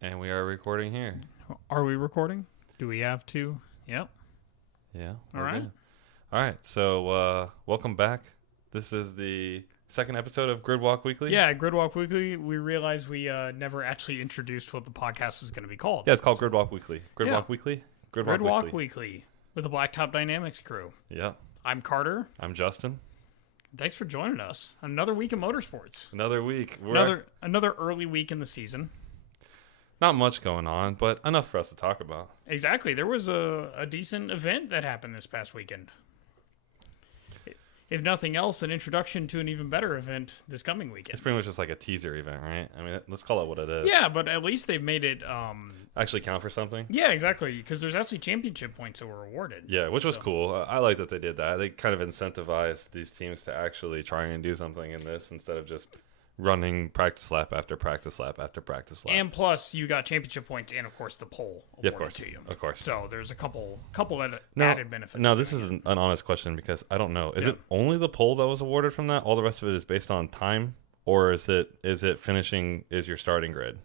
And we are recording here. Are we recording? Do we have to? Yep. Yeah. All right. Good. All right. So, welcome back. This is the second episode of Gridwalk Weekly. Yeah, Gridwalk Weekly. We realized we never actually introduced what the podcast is going to be called. Yeah, it's called Gridwalk Weekly. Gridwalk Weekly? Gridwalk Weekly with the Blacktop Dynamics crew. Yeah. I'm Carter. I'm Justin. Thanks for joining us. Another week of motorsports. Another week. Another early week in the season. Not much going on, but enough for us to talk about. Exactly. There was a decent event that happened this past weekend. If nothing else, an introduction to an even better event this coming weekend. It's pretty much just like a teaser event, right? I mean, let's call it what it is. Yeah, but at least they've made it... actually count for something? Yeah, exactly, because there's actually championship points that were awarded. Yeah, which was cool. I like that they did that. They kind of incentivized these teams to actually try and do something in this instead of just running practice lap after practice lap after practice lap. And plus, you got championship points and, of course, the pole awarded to you. Of course. So there's a couple added benefits. No, this is an honest question because I don't know. Is it only the pole that was awarded from that? All the rest of it is based on time? Or is it finishing is your starting grid?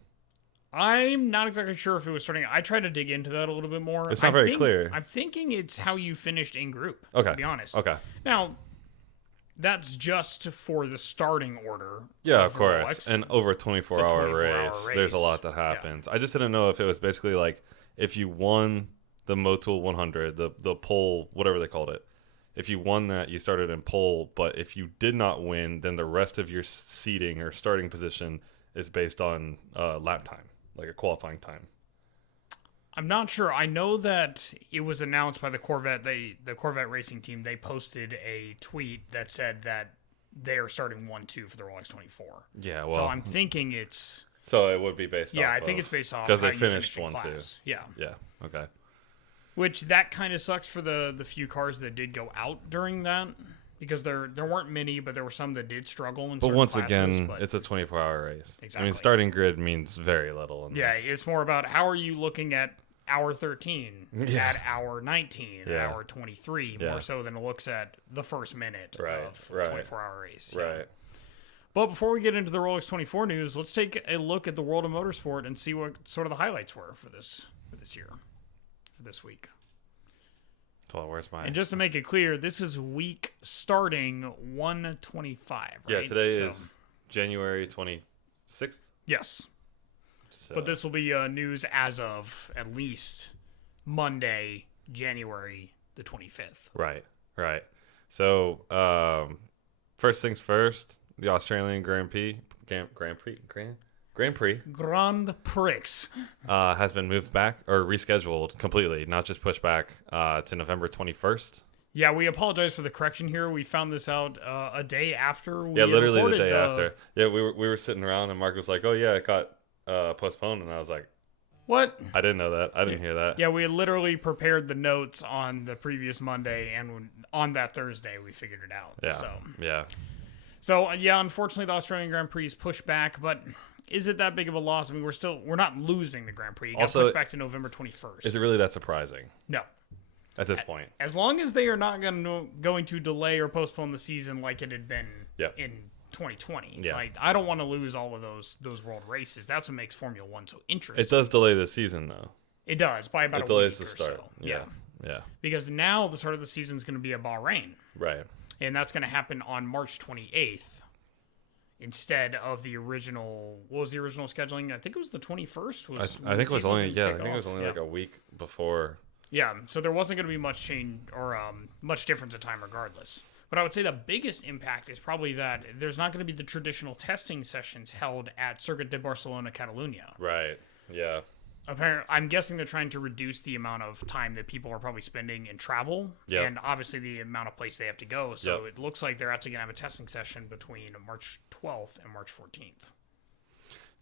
I'm not exactly sure if it was starting. I tried to dig into that a little bit more. It's not very clear. I'm thinking it's how you finished in group, okay. To be honest. Okay. Now, that's just for the starting order. Yeah, of course. Rolex. And over a 24-hour race, there's a lot that happens. Yeah. I just didn't know if it was basically like if you won the Motul 100, the pole, whatever they called it. If you won that, you started in pole. But if you did not win, then the rest of your seating or starting position is based on lap time, like a qualifying time. I'm not sure. I know that it was announced by the Corvette. The Corvette racing team. They posted a tweet that said that they are starting 1-2 for the Rolex 24. Yeah, well. So I'm thinking it's. So it would be based off. Yeah, I think it's based off because they how finished you 1-2. Yeah. Yeah. Okay. Which that kind of sucks for the few cars that did go out during that. Because there weren't many, but there were some that did struggle in certain once classes, again, it's a 24-hour race. Exactly. I mean, starting grid means very little. It's more about how are you looking at hour 13, at hour 19, hour 23, more so than it looks at the first minute of a 24-hour race. Right. But before we get into the Rolex 24 news, let's take a look at the world of motorsport and see what sort of the highlights were for this year, for this week. Well, where's mine? And just to make it clear, this is week starting 125, right? Yeah, today is January 26th. Yes. So. But this will be news as of at least Monday, January the 25th. Right. So, first things first, the Australian Grand Prix has been moved back or rescheduled completely, not just pushed back to November 21st. Yeah, we apologize for the correction here. We found this out a day after we literally the day after. Yeah, we were sitting around and Mark was like, "Oh yeah, it got postponed," and I was like, "What?" I didn't know that. I didn't hear that. Yeah, we had literally prepared the notes on the previous Monday, and on that Thursday we figured it out. So unfortunately, the Australian Grand Prix is pushed back, but. Is it that big of a loss? I mean, we're not losing the Grand Prix. It got pushed back to November 21st. Is it really that surprising? No. At this point. As long as they are not going to delay or postpone the season like it had been in 2020. Yeah. Like, I don't want to lose all of those world races. That's what makes Formula 1 so interesting. It does delay the season, though. It does, by about a week or so. It delays the start. Yeah. Because now the start of the season is going to be at Bahrain. Right. And that's going to happen on March 28th. Instead of the original, what was the original scheduling? I think it was the 21st. I think it was only like a week before. Yeah, so there wasn't going to be much change or much difference in time regardless. But I would say the biggest impact is probably that there's not going to be the traditional testing sessions held at Circuit de Barcelona, Catalunya. Right, yeah. Apparently, I'm guessing they're trying to reduce the amount of time that people are probably spending in travel, and obviously the amount of place they have to go. So it looks like they're actually going to have a testing session between March 12th and March 14th.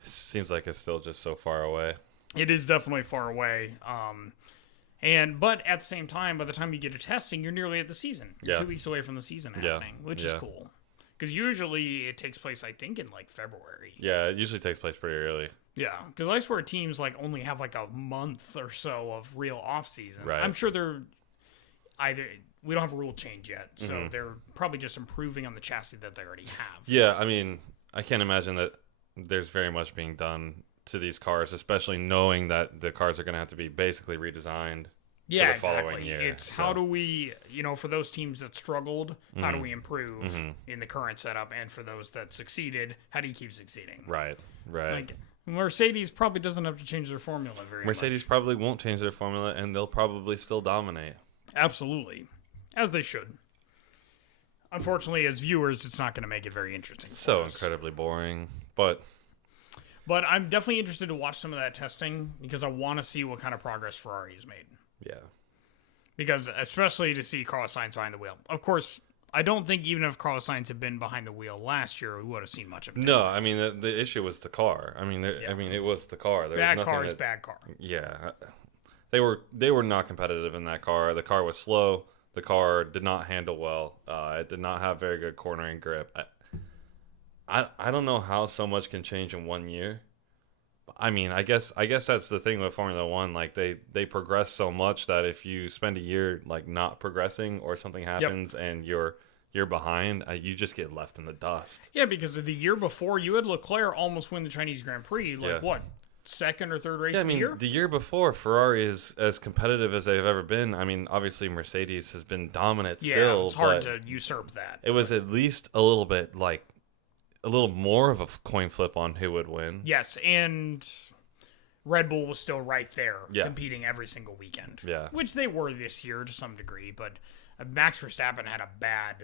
Seems like it's still just so far away. It is definitely far away. But at the same time, by the time you get to testing, you're nearly at the season. You're 2 weeks away from the season happening, which is cool. Because usually it takes place, I think, in like February. Yeah, it usually takes place pretty early. Yeah, because I swear teams like only have like a month or so of real off season. Right. I'm sure they're we don't have a rule change yet, so they're probably just improving on the chassis that they already have. Yeah, I mean, I can't imagine that there's very much being done to these cars, especially knowing that the cars are going to have to be basically redesigned. Yeah, exactly. It's how do we, for those teams that struggled, how do we improve in the current setup? And for those that succeeded, how do you keep succeeding? Right. Like, Mercedes probably doesn't have to change their formula very much. Mercedes probably won't change their formula, and they'll probably still dominate. Absolutely. As they should. Unfortunately, as viewers, it's not going to make it very interesting. So incredibly boring, but I'm definitely interested to watch some of that testing because I want to see what kind of progress Ferrari has made. Yeah. Because especially to see Carlos Sainz behind the wheel. Of course, I don't think even if Carlos Sainz had been behind the wheel last year, we would have seen much of it. No, I mean, the issue was the car. I mean, it was the car. Bad car is bad car. Yeah. They were not competitive in that car. The car was slow. The car did not handle well. It did not have very good cornering grip. I don't know how so much can change in 1 year. I mean, I guess that's the thing with Formula One. Like they progress so much that if you spend a year like not progressing or something happens and you're behind, you just get left in the dust. Yeah, because the year before you had Leclerc almost win the Chinese Grand Prix. What? Second or third race of the year? The year before, Ferrari is as competitive as they've ever been. I mean, obviously Mercedes has been dominant still. Yeah, it's hard to usurp that. It was at least a little bit like a little more of a coin flip on who would win. Yes, and Red Bull was still right there, competing every single weekend. Yeah, which they were this year to some degree, but Max Verstappen had a bad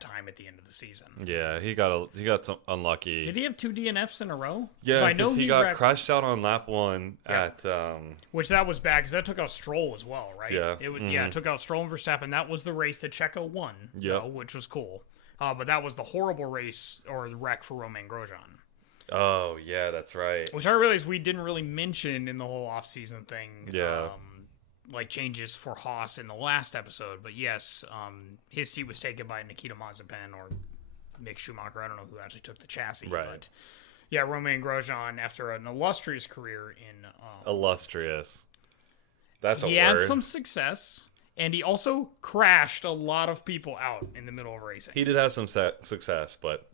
time at the end of the season. Yeah, he got some unlucky. Did he have 2 DNFs in a row? Yeah, I know he got crashed out on lap 1 at which that was bad because that took out Stroll as well, right? Yeah, it took out Stroll and Verstappen. That was the race that Checo won, which was cool. But that was the horrible race or the wreck for Romain Grosjean. Oh, yeah, that's right. Which I realized we didn't really mention in the whole off-season thing. Yeah. Like changes for Haas in the last episode. But yes, his seat was taken by Nikita Mazepin or Mick Schumacher. I don't know who actually took the chassis. Right. But yeah, Romain Grosjean, after an illustrious career in... illustrious. That's a word. He had some success. And he also crashed a lot of people out in the middle of racing. He did have some success, but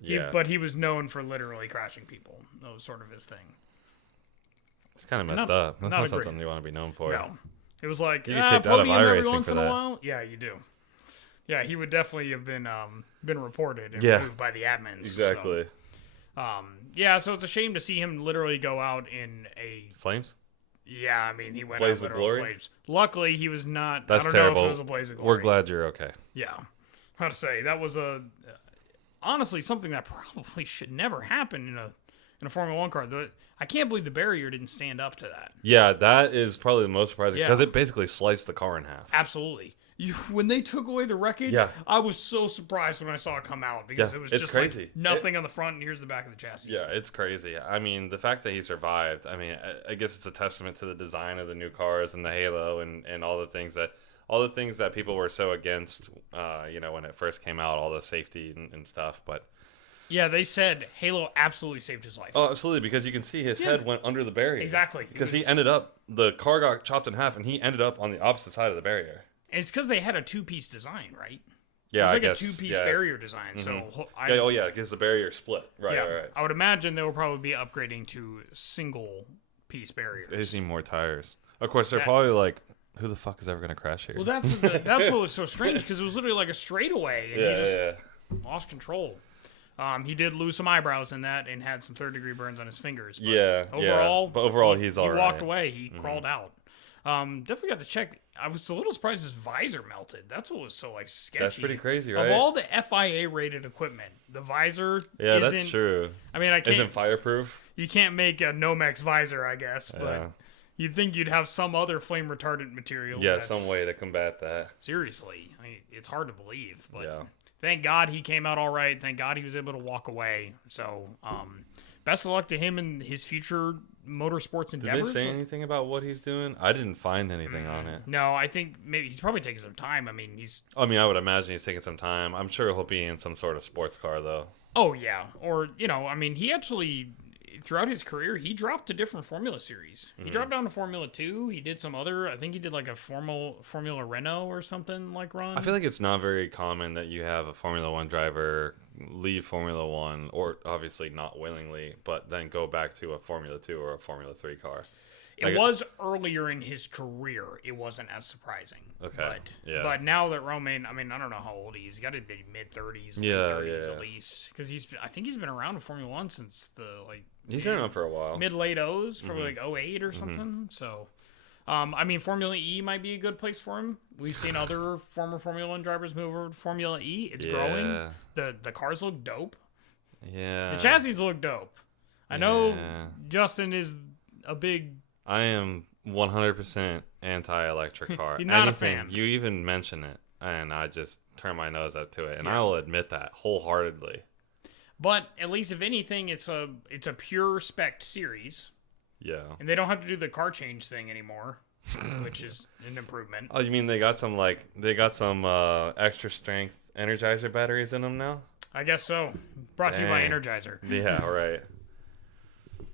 yeah. But he was known for literally crashing people. That was sort of his thing. It's kind of messed up. That's not something you want to be known for. No. It was like, you get kicked out of iRacing for that. While. Yeah, you do. Yeah, he would definitely have been reported and removed by the admins. Exactly. So, so it's a shame to see him literally go out in a... Flames? Yeah, I mean, he went blaze out of glory. Flames. Luckily, he was not. That's I don't terrible. know if it was a blaze of glory. We're glad you're okay. Yeah, how to say that was honestly something that probably should never happen in a Formula One car. I can't believe the barrier didn't stand up to that. Yeah, that is probably the most surprising because it basically sliced the car in half. Absolutely. When they took away the wreckage, I was so surprised when I saw it come out because it was just crazy. Like nothing on the front and here's the back of the chassis. Yeah, it's crazy. I mean, the fact that he survived, I mean, I guess it's a testament to the design of the new cars and the halo and all the things that people were so against, when it first came out, all the safety and stuff. But yeah, they said Halo absolutely saved his life. Oh, absolutely, because you can see his head went under the barrier. Exactly. Because the car got chopped in half and he ended up on the opposite side of the barrier. It's because they had a 2-piece design, right? Yeah, it was like a 2-piece barrier design. Mm-hmm. So because the barrier split. Right. I would imagine they will probably be upgrading to single-piece barriers. They just need more tires. Of course, they're probably like, who the fuck is ever going to crash here? Well, that's what was so strange because it was literally like a straightaway, and he just lost control. He did lose some eyebrows in that and had some third-degree burns on his fingers. But overall, he's all right. He walked away. He crawled out. Definitely got to check. I was a little surprised his visor melted. That's what was so sketchy. That's pretty crazy, right? Of all the FIA rated equipment, the visor that's true. I mean, isn't fireproof. You can't make a Nomex visor, I guess, but you'd think you'd have some other flame retardant material. Yeah, some way to combat that. Seriously, it's hard to believe, but thank God he came out all right. Thank God he was able to walk away. So, best of luck to him and his future motorsports endeavors. Did they say anything about what he's doing? I didn't find anything on it. No, I think maybe he's probably taking some time. I mean, I would imagine he's taking some time. I'm sure he'll be in some sort of sports car, though. Oh, yeah. Or, he actually, throughout his career, he dropped to different Formula Series. He dropped down to Formula 2. He did some other, I think he did like a Formula Renault or something like run. I feel like it's not very common that you have a Formula 1 driver leave Formula 1, or obviously not willingly, but then go back to a Formula 2 or a Formula 3 car. It was earlier in his career. It wasn't as surprising. Okay. But now that Romain, I mean, I don't know how old he is. He's got to be mid-30s, late-30s at least. Because I think he's been around in Formula 1 since he's been around for a while. Mid-late O's, probably like 08 or something. So, I mean, Formula E might be a good place for him. We've seen other former Formula 1 drivers move over to Formula E. It's growing. The cars look dope. Yeah. The chassis look dope. I know Justin is a big... I am 100% anti-electric car. You're not a fan. You even mention it, and I just turn my nose up to it, and I will admit that wholeheartedly. But at least, if anything, it's a pure spec series. Yeah. And they don't have to do the car change thing anymore, which is an improvement. Oh, you mean they got some extra strength Energizer batteries in them now? I guess so. Brought to you by Energizer. Yeah, right.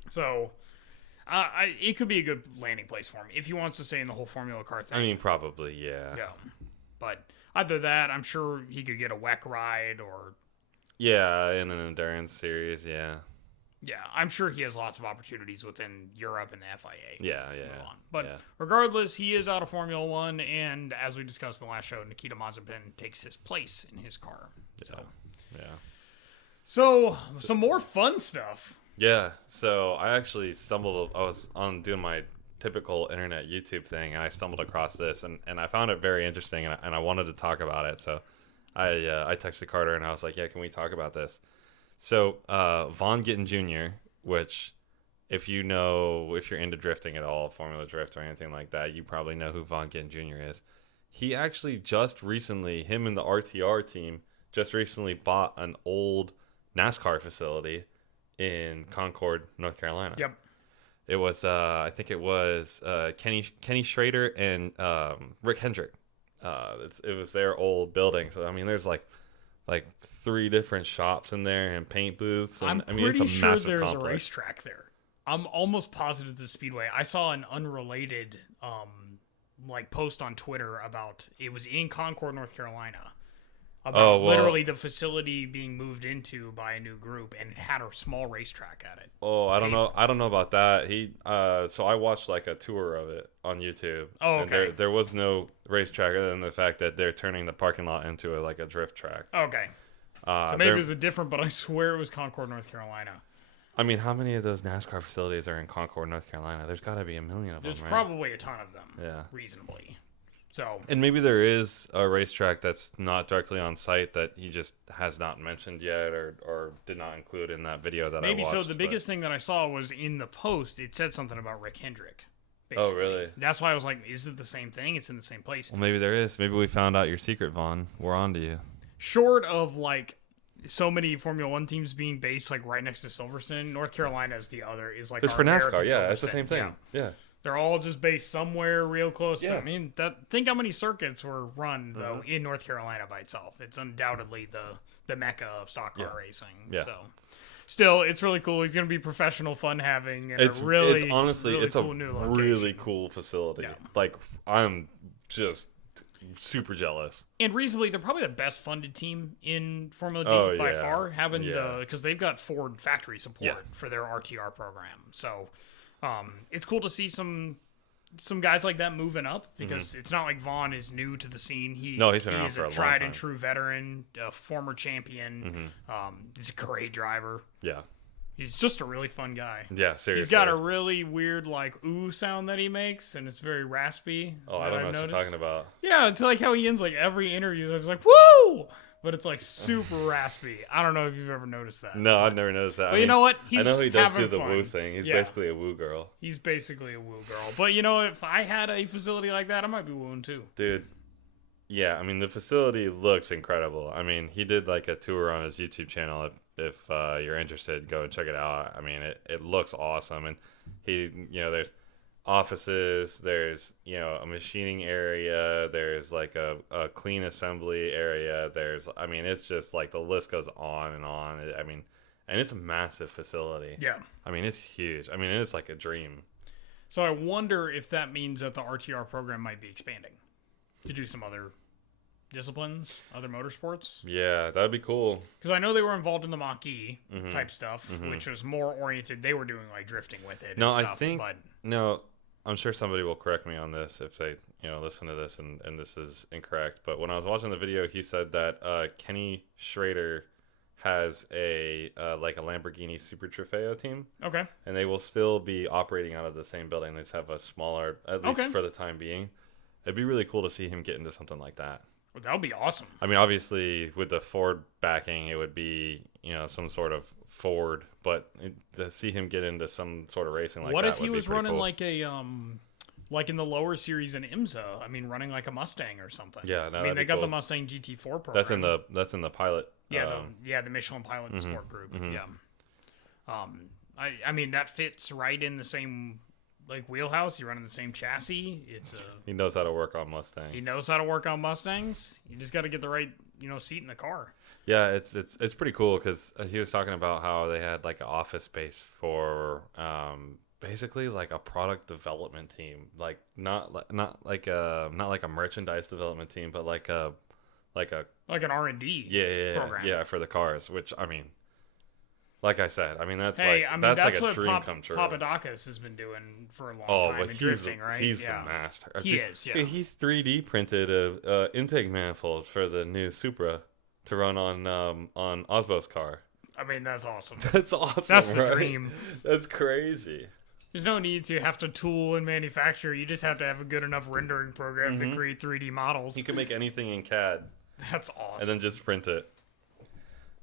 So... it could be a good landing place for him if he wants to stay in the whole Formula car thing. I mean, probably, yeah. Yeah. But other than that, I'm sure he could get a WEC ride or... Yeah, in an endurance series, yeah. Yeah, I'm sure he has lots of opportunities within Europe and the FIA. Yeah. But regardless, he is out of Formula 1, and as we discussed in the last show, Nikita Mazepin takes his place in his car. So, some more fun stuff. Yeah, so I actually I was on doing my typical internet YouTube thing, and I stumbled across this, and I found it very interesting, and I wanted to talk about it, so I texted Carter, and I was like, yeah, can we talk about this? So, Vaughn Gittin Jr., which, if you're into drifting at all, Formula Drift or anything like that, you probably know who Vaughn Gittin Jr. is. He actually him and the RTR team, just recently bought an old NASCAR facility in Concord, North Carolina. Yep. It was I think it was Kenny Schrader and Rick Hendrick. It was their old building. So I mean, there's like 3 different shops in there and paint booths. And, I'm it's a pretty sure massive there's complex. a racetrack there. I'm almost positive the Speedway. I saw an unrelated post on Twitter about it was in Concord, North Carolina. About literally the facility being moved into by a new group, and it had a small racetrack at it. Oh, I don't know about that. So I watched like a tour of it on YouTube. Oh, okay. And there was no racetrack other than the fact that they're turning the parking lot into a drift track. Okay. So maybe it was but I swear it was Concord, North Carolina. I mean, how many of those NASCAR facilities are in Concord, North Carolina? There's got to be a million of them, There's right? probably a ton of them. Yeah. Reasonably. So. And maybe there is a racetrack that's not directly on site that he just has not mentioned yet or did not include in that video that I watched. Maybe so. The biggest thing that I saw was in the post, it said something about Rick Hendrick. Basically. Oh, really? That's why I was like, is it the same thing? It's in the same place. Well, maybe there is. Maybe we found out your secret, Vaughn. We're on to you. Short of so many Formula 1 teams being based right next to Silverstone, North Carolina is the other. It's for NASCAR. American Yeah, it's the same thing. Yeah. They're all just based somewhere real close to. I mean, think how many circuits were run though in North Carolina by itself. It's undoubtedly the mecca of stock car racing. Yeah. So, still, it's really cool. He's going to be professional fun having. And it's honestly really cool new location. Really cool facility. Yeah. I'm just super jealous. And reasonably, they're probably the best funded team in Formula D by far, having because they've got Ford factory support for their RTR program. So. It's cool to see some guys like that moving up because it's not like Vaughn is new to the scene. He's been around for a long time. He's a tried and true veteran, a former champion. He's a great driver. Yeah. He's just a really fun guy. Yeah, seriously. He's got a really weird ooh sound that he makes, and it's very raspy. Oh, I don't know what you're talking about. Yeah, it's like how he ends every interview. I was like, woo! But it's super raspy. I don't know if you've ever noticed that. No, I've never noticed that. But you know what? I know he does do the woo thing. He's basically a woo girl. He's basically a woo girl. But if I had a facility like that, I might be wooing too. Dude, yeah, I mean, the facility looks incredible. I mean, he did a tour on his YouTube channel. If you're interested, go and check it out. I mean, it looks awesome. And there's offices, there's a machining area, there's a clean assembly area, it's just the list goes on and on. and it's a massive facility. Yeah. I mean, it's huge. I mean, it's like a dream. So I wonder if that means that the RTR program might be expanding to do some other disciplines, other motorsports. Yeah, that'd be cool. Because I know they were involved in the Mach-E type stuff, which was more oriented. They were doing like drifting with it. No, and stuff, I think. But... No, I'm sure somebody will correct me on this if they, listen to this and this is incorrect. But when I was watching the video, he said that Kenny Schrader has a Lamborghini Super Trofeo team. Okay. And they will still be operating out of the same building. They just have a smaller, at least for the time being. It'd be really cool to see him get into something like that. Well, that would be awesome. I mean, obviously, with the Ford backing, it would be, some sort of Ford. But to see him get into some sort of racing like that would be What if he was running cool. like a, like in the lower series in IMSA? I mean, running like a Mustang or something. Yeah, no, I mean, they got cool. the Mustang GT4 program. That's in the pilot. Yeah, the Michelin Pilot Sport Group. Yeah. I mean, that fits right in the same like wheelhouse. You're running the same chassis. He knows how to work on Mustangs. He knows how to work on Mustangs. You just got to get the right seat in the car. Yeah, it's pretty cool because he was talking about how they had like an office space for basically like a product development team, like not like a merchandise development team, but like an R&D program. for the cars. Which I mean, like I said, I mean that's like a dream come true. Papadakis has been doing for a long time in drifting, right? He's the master. He is. Yeah. He 3D printed a intake manifold for the new Supra to run on Osbo's car. I mean, that's awesome. That's awesome. That's the right? dream. That's crazy. There's no need to have to tool and manufacture. You just have to have a good enough rendering program to create 3D models. You can make anything in CAD. That's awesome. And then just print it.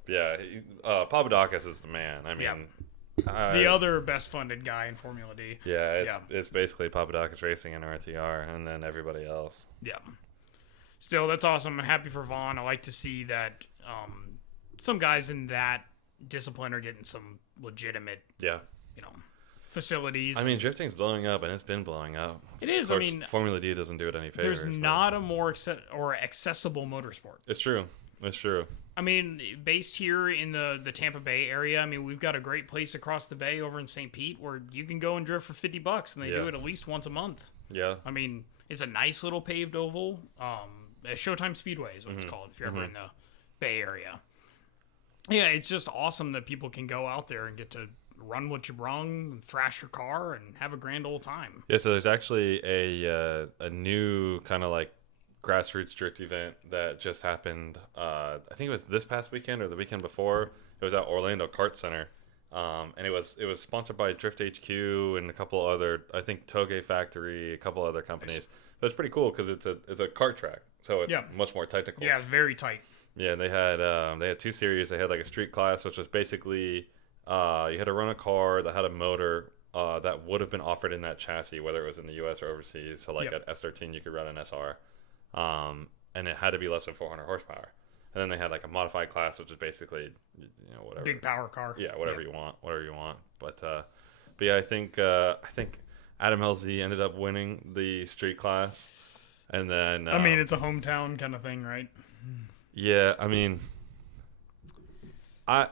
Yeah, Papadakis is the man. I mean, the other best funded guy in Formula D. Yeah, it's basically Papadakis Racing and RTR, and then everybody else. Yeah. Still, that's awesome. I'm happy for Vaughn. I like to see that some guys in that discipline are getting some legitimate, facilities. I mean, drifting's blowing up, and it's been blowing up. It is. Of course, I mean, Formula D doesn't do it any favors. There's not a more accessible motorsport. It's true. It's true. I mean, based here in the Tampa Bay area, I mean, we've got a great place across the bay over in St. Pete where you can go and drift for $50, and they do it at least once a month. Yeah. I mean, it's a nice little paved oval. Showtime Speedway is what it's called if you're ever in the Bay Area. Yeah, it's just awesome that people can go out there and get to run what you brung, thrash your car, and have a grand old time. Yeah, so there's actually a new kind of like grassroots drift event that just happened. I think it was this past weekend or the weekend before. It was at Orlando Kart Center, and it was sponsored by Drift HQ and a couple other, I think Toge Factory, a couple other companies. But it's pretty cool because it's a kart track, so it's much more technical. Yeah, it's very tight. Yeah, they had two series. They had like a street class, which was basically you had to run a car that had a motor that would have been offered in that chassis, whether it was in the U.S. or overseas. So like at S13, you could run an SR. And it had to be less than 400 horsepower. And then they had like a modified class, which is basically, whatever. Big power car. Yeah, whatever you want. But yeah, I think Adam LZ ended up winning the street class. And then I mean, it's a hometown kind of thing, right? Yeah, I mean, I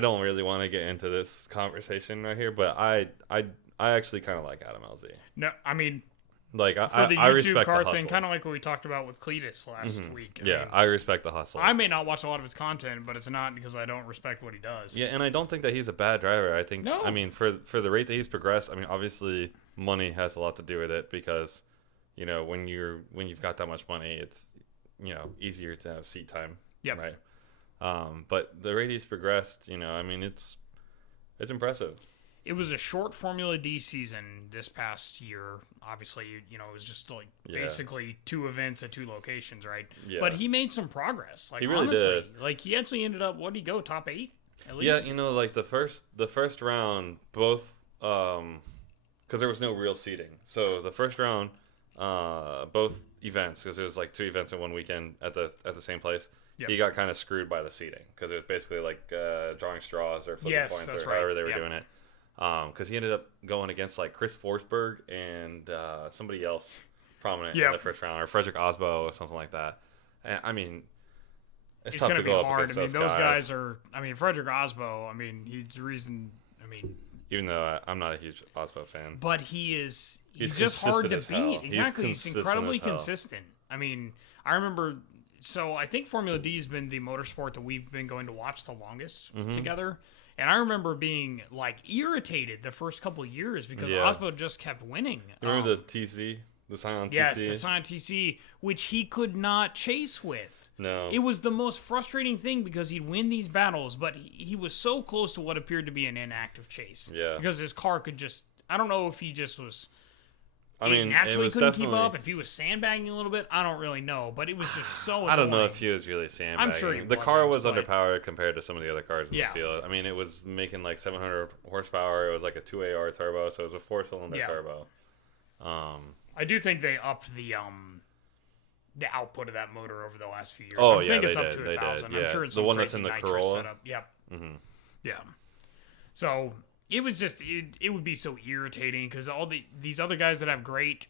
don't really want to get into this conversation right here, but I actually kind of like Adam LZ. No, I mean, like for the I YouTube respect car the thing, kind of like what we talked about with Cletus last week. I respect the hustle. I may not watch a lot of his content, but it's not because I don't respect what he does. Yeah, and I don't think that he's a bad driver. I think, no. I mean, for the rate that he's progressed, I mean, obviously money has a lot to do with it because, when you've got that much money, it's, easier to have seat time. Yeah. Right. But the rate he's progressed, I mean, it's impressive. It was a short Formula D season this past year. Obviously, it was just like basically 2 events at 2 locations, right? Yeah. But he made some progress. Like, he really did. Like, he actually ended up, what did he go, top 8 at least? Yeah, like the first round, both, because there was no real seating. So the first round, both events, because there was like 2 events in one weekend at the same place. Yep. He got kind of screwed by the seating because it was basically like drawing straws or flipping points or however they were doing it. Because he ended up going against like Chris Forsberg and somebody else prominent in the first round, or Frederick Osbo or something like that. And, I mean, it's going to be hard. I mean, those guys are. I mean, Frederick Osbo. I mean, he's the reason. I mean, even though I'm not a huge Osbo fan, but he's just hard to beat. Exactly, he's incredibly consistent. I mean, I remember. So I think Formula D has been the motorsport that we've been going to watch the longest together. And I remember being like irritated the first couple of years because Osbo just kept winning. Remember the TC, the Scion TC? Yes, the Scion TC, which he could not chase with. No. It was the most frustrating thing because he'd win these battles, but he was so close to what appeared to be an inactive chase. Yeah. Because his car could just, I don't know if he just was... I mean, naturally couldn't keep up. If he was sandbagging a little bit, I don't really know. But it was just so annoying. I don't know if he was really sandbagging. I'm sure the car was underpowered compared to some of the other cars in the field. I mean, it was making like 700 horsepower. It was like a 2AR turbo, so it was a 4-cylinder turbo. I do think they upped the output of that motor over the last few years. Oh, I think it's up to 1,000. I'm sure it's the one that's in the Corolla. Setup. Yep. Mm-hmm. Yeah. So... It was just it would be so irritating because all these other guys that have great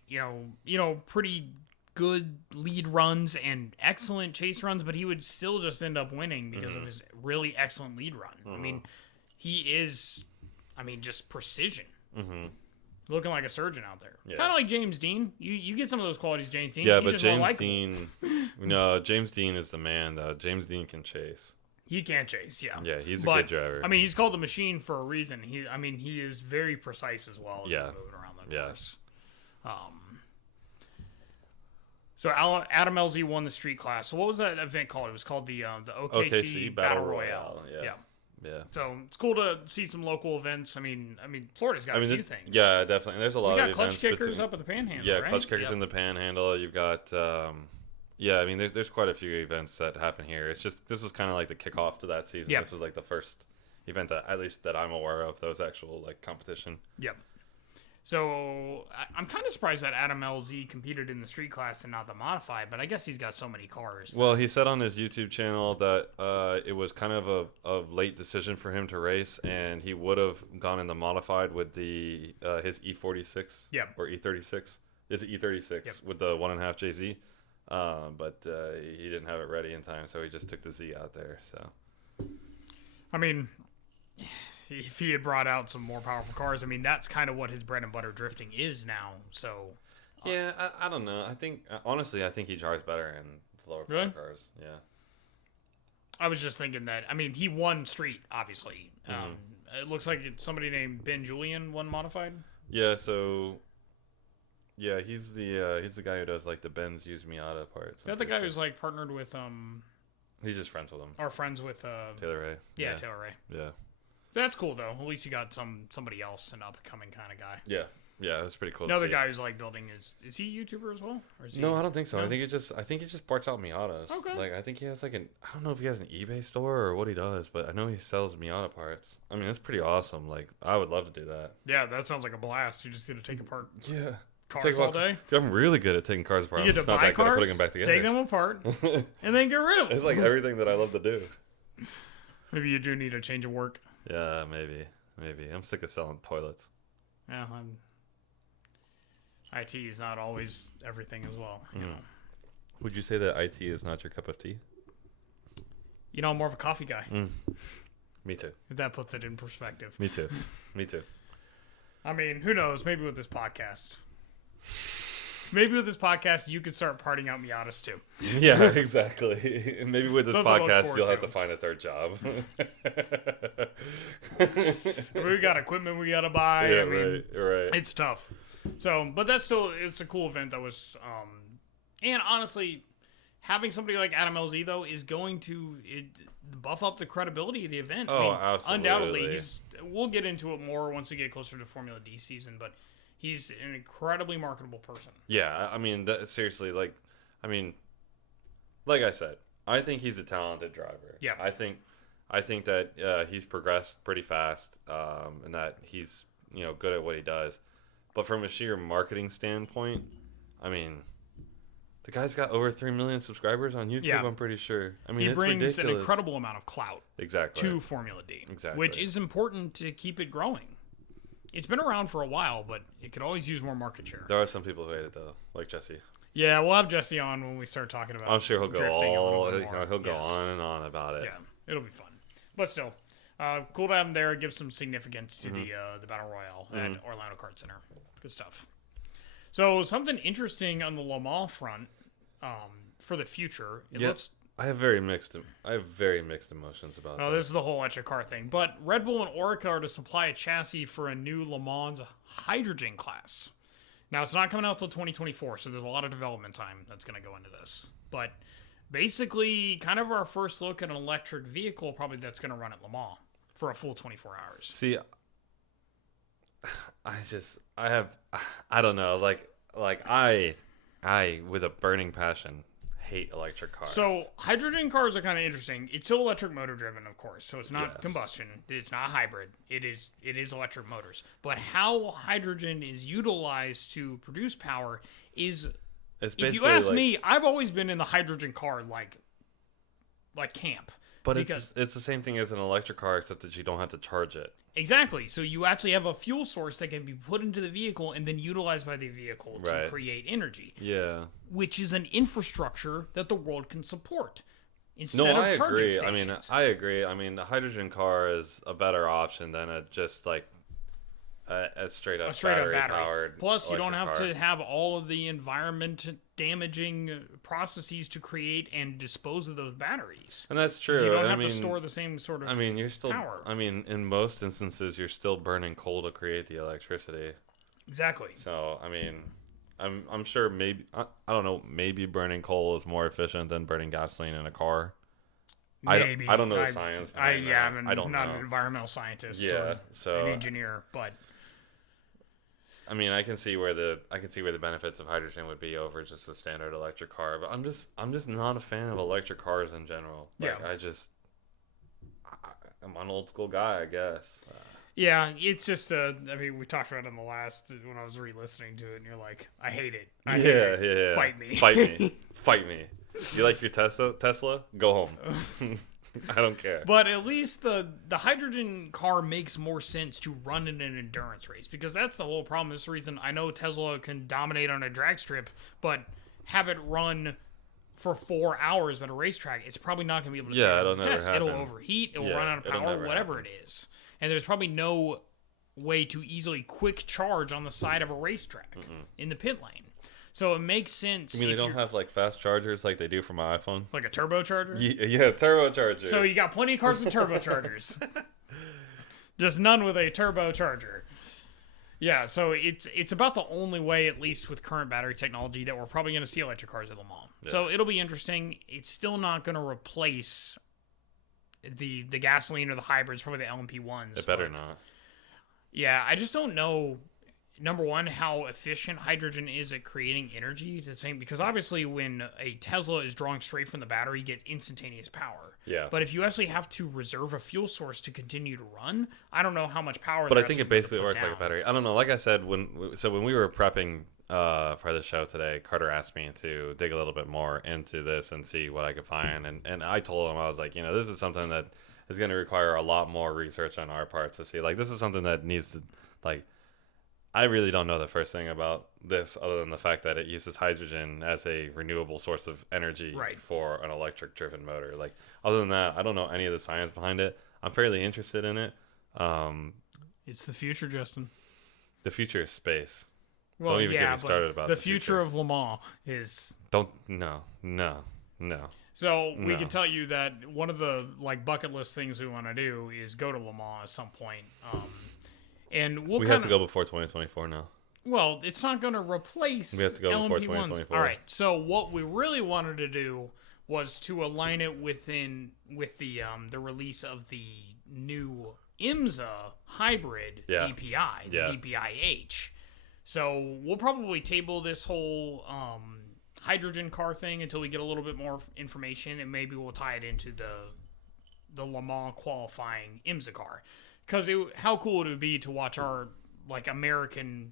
pretty good lead runs and excellent chase runs, but he would still just end up winning because of his really excellent lead run. I mean, he is, just precision, looking like a surgeon out there. Yeah. Kind of like James Dean. You get some of those qualities, James Dean. Yeah, but James Dean, James Dean is the man though. James Dean can chase. He can chase, yeah. Yeah, he's a good driver. I mean, he's called the machine for a reason. He is very precise as well as he's moving around the course. So Adam LZ won the street class. So what was that event called? It was called the OKC Battle Royale. Yeah. So it's cool to see some local events. I mean, Florida's got a few things. Yeah, definitely. And there's a lot of events. We got clutch kickers up at the Panhandle. Yeah, right? Clutch kickers in the Panhandle. You've got. There's quite a few events that happen here. It's just this is kind of like the kickoff to that season. Yep. This is like the first event that at least that I'm aware of. Those actual like competition. Yep. So I'm kind of surprised that Adam LZ competed in the street class and not the modified, but I guess he's got so many cars. Well, he said on his YouTube channel that it was kind of a late decision for him to race, and he would have gone in the modified with the his E46. Yep. Or E36. Is it E36 with the 1.5 JZ? But he didn't have it ready in time, so he just took the Z out there. So, I mean, if he had brought out some more powerful cars, I mean, that's kind of what his bread and butter drifting is now. So, yeah, I don't know. I think honestly, I think he drives better in lower power cars. Yeah. I was just thinking that. I mean, he won street, obviously. It looks like it's somebody named Ben Julian won modified. Yeah. So. Yeah, he's the guy who does like the Benz Use Miata parts. Is that the guy who's like partnered with He's just friends with him. Or friends with Taylor Ray. Yeah, Taylor Ray. Yeah. That's cool though. At least you got somebody else, an up and coming kind of guy. Yeah. Yeah, that's pretty cool. Another guy who's like building is he a YouTuber as well? Or is he, no, I don't think so. No? I think he just parts out Miatas. Okay. Like I think he has like I don't know if he has an eBay store or what he does, but I know he sells Miata parts. I mean, that's pretty awesome. Like I would love to do that. Yeah, that sounds like a blast. You just get to take apart. Yeah. Cars all day. Dude, I'm really good at taking cars apart. You get to buy cars, putting them back together. Take them apart, and then get rid of them. It's like everything that I love to do. Maybe you do need a change of work. Yeah, maybe. I'm sick of selling toilets. Yeah, IT is not always everything as well. You know. Would you say that IT is not your cup of tea? You know, I'm more of a coffee guy. Me too. If that puts it in perspective. Me too. Me too. I mean, who knows? Maybe with this podcast. You could start parting out Miatas too. Yeah, exactly. Maybe with this podcast, you'll have to find a third job. We got equipment we got to buy. Yeah, I mean, right. It's tough. So, but that's still, it's a cool event that was, and honestly, having somebody like Adam LZ though is going to buff up the credibility of the event. Oh, absolutely. Undoubtedly. We'll get into it more once we get closer to Formula D season, but he's an incredibly marketable person. Yeah, I mean, seriously, like I said, I think he's a talented driver. Yeah. I think that he's progressed pretty fast, and that he's good at what he does. But from a sheer marketing standpoint, I mean, the guy's got over 3 million subscribers on YouTube. Yeah. I'm pretty sure. I mean, he it's brings ridiculous. An incredible amount of clout. Exactly. To Formula D. Exactly. Which is important to keep it growing. It's been around for a while, but it could always use more market share. There are some people who hate it though, like Jesse. Yeah, we'll have Jesse on when we start talking about. I'm sure he'll go he'll go on and on about it. Yeah, it'll be fun. But still, cool to have him there. Give some significance to the Battle Royale at Orlando Kart Center. Good stuff. So something interesting on the Le Mans front for the future. I have very mixed emotions about that. This is the whole electric car thing. But Red Bull and Orica are to supply a chassis for a new Le Mans hydrogen class. Now, it's not coming out until 2024, so there's a lot of development time that's going to go into this. But basically, kind of our first look at an electric vehicle probably that's going to run at Le Mans for a full 24 hours. See, I don't know. I with a burning passion, hate electric cars. So hydrogen cars are kind of interesting. It's still electric motor driven, of course. So it's not combustion. It's not hybrid. It is electric motors. But how hydrogen is utilized to produce power is, if you ask me, I've always been in the hydrogen car like camp. But it's the same thing as an electric car, except that you don't have to charge it. Exactly. So you actually have a fuel source that can be put into the vehicle and then utilized by the vehicle to create energy. Yeah. Which is an infrastructure that the world can support. Instead of charging stations. I agree. I mean, the hydrogen car is a better option than a straight up battery powered. Plus, you don't have to have all of the environment damaging processes to create and dispose of those batteries. And that's true. You don't have to store the same sort of you're still power. In most instances, you're still burning coal to create the electricity. Exactly. So, I'm sure maybe I don't know, maybe burning coal is more efficient than burning gasoline in a car. Maybe. I don't know the science. I'm not an environmental scientist or an engineer, but I can see where the benefits of hydrogen would be over just a standard electric car, but I'm just not a fan of electric cars in general. I'm an old school guy, I guess. Yeah, it's just we talked about it in the last when I was re-listening to it, and you're like, I hate it. I hate it. Fight me. Fight me. Fight me. You like your Tesla? Go home. I don't care. But at least the hydrogen car makes more sense to run in an endurance race, because that's the whole problem. This reason I know Tesla can dominate on a drag strip, but have it run for 4 hours at a racetrack, it's probably not going to be able to it'll never happen. It'll overheat, it'll run out of power, whatever it is. And there's probably no way to easily quick charge on the side of a racetrack in the pit lane. So it makes sense. You mean they don't have fast chargers like they do for my iPhone? Like a turbocharger? Yeah, turbocharger. So you got plenty of cars with turbochargers. Just none with a turbocharger. Yeah, so it's about the only way, at least with current battery technology, that we're probably going to see electric cars at Le Mans. Yeah. So it'll be interesting. It's still not going to replace the gasoline or the hybrids, probably the LMP1s. It better not. Yeah, I just don't know, number one, how efficient hydrogen is at creating energy. Because obviously when a Tesla is drawing straight from the battery, you get instantaneous power. Yeah. But if you actually have to reserve a fuel source to continue to run, I don't know how much power. But I think it basically works like a battery. I don't know. Like I said, when we were prepping for the show today, Carter asked me to dig a little bit more into this and see what I could find. And I told him, I was like, this is something that is going to require a lot more research on our part to see. Like, this is something that needs to, I really don't know the first thing about this other than the fact that it uses hydrogen as a renewable source of energy for an electric driven motor. Like, other than that, I don't know any of the science behind it. I'm fairly interested in it. It's the future, Justin. The future is space. Well, don't even get me started about the future of Le Mans is. No. So we can tell you that one of the bucket list things we want to do is go to Le Mans at some point. And we have to go before 2024 now. Well, it's not going to replace. We have to go LMP1s. before 2024. All right. So what we really wanted to do was to align it with the release of the new IMSA hybrid DPI, the DPI-H. So we'll probably table this whole hydrogen car thing until we get a little bit more information, and maybe we'll tie it into the Le Mans qualifying IMSA car. Because how cool would it be to watch our American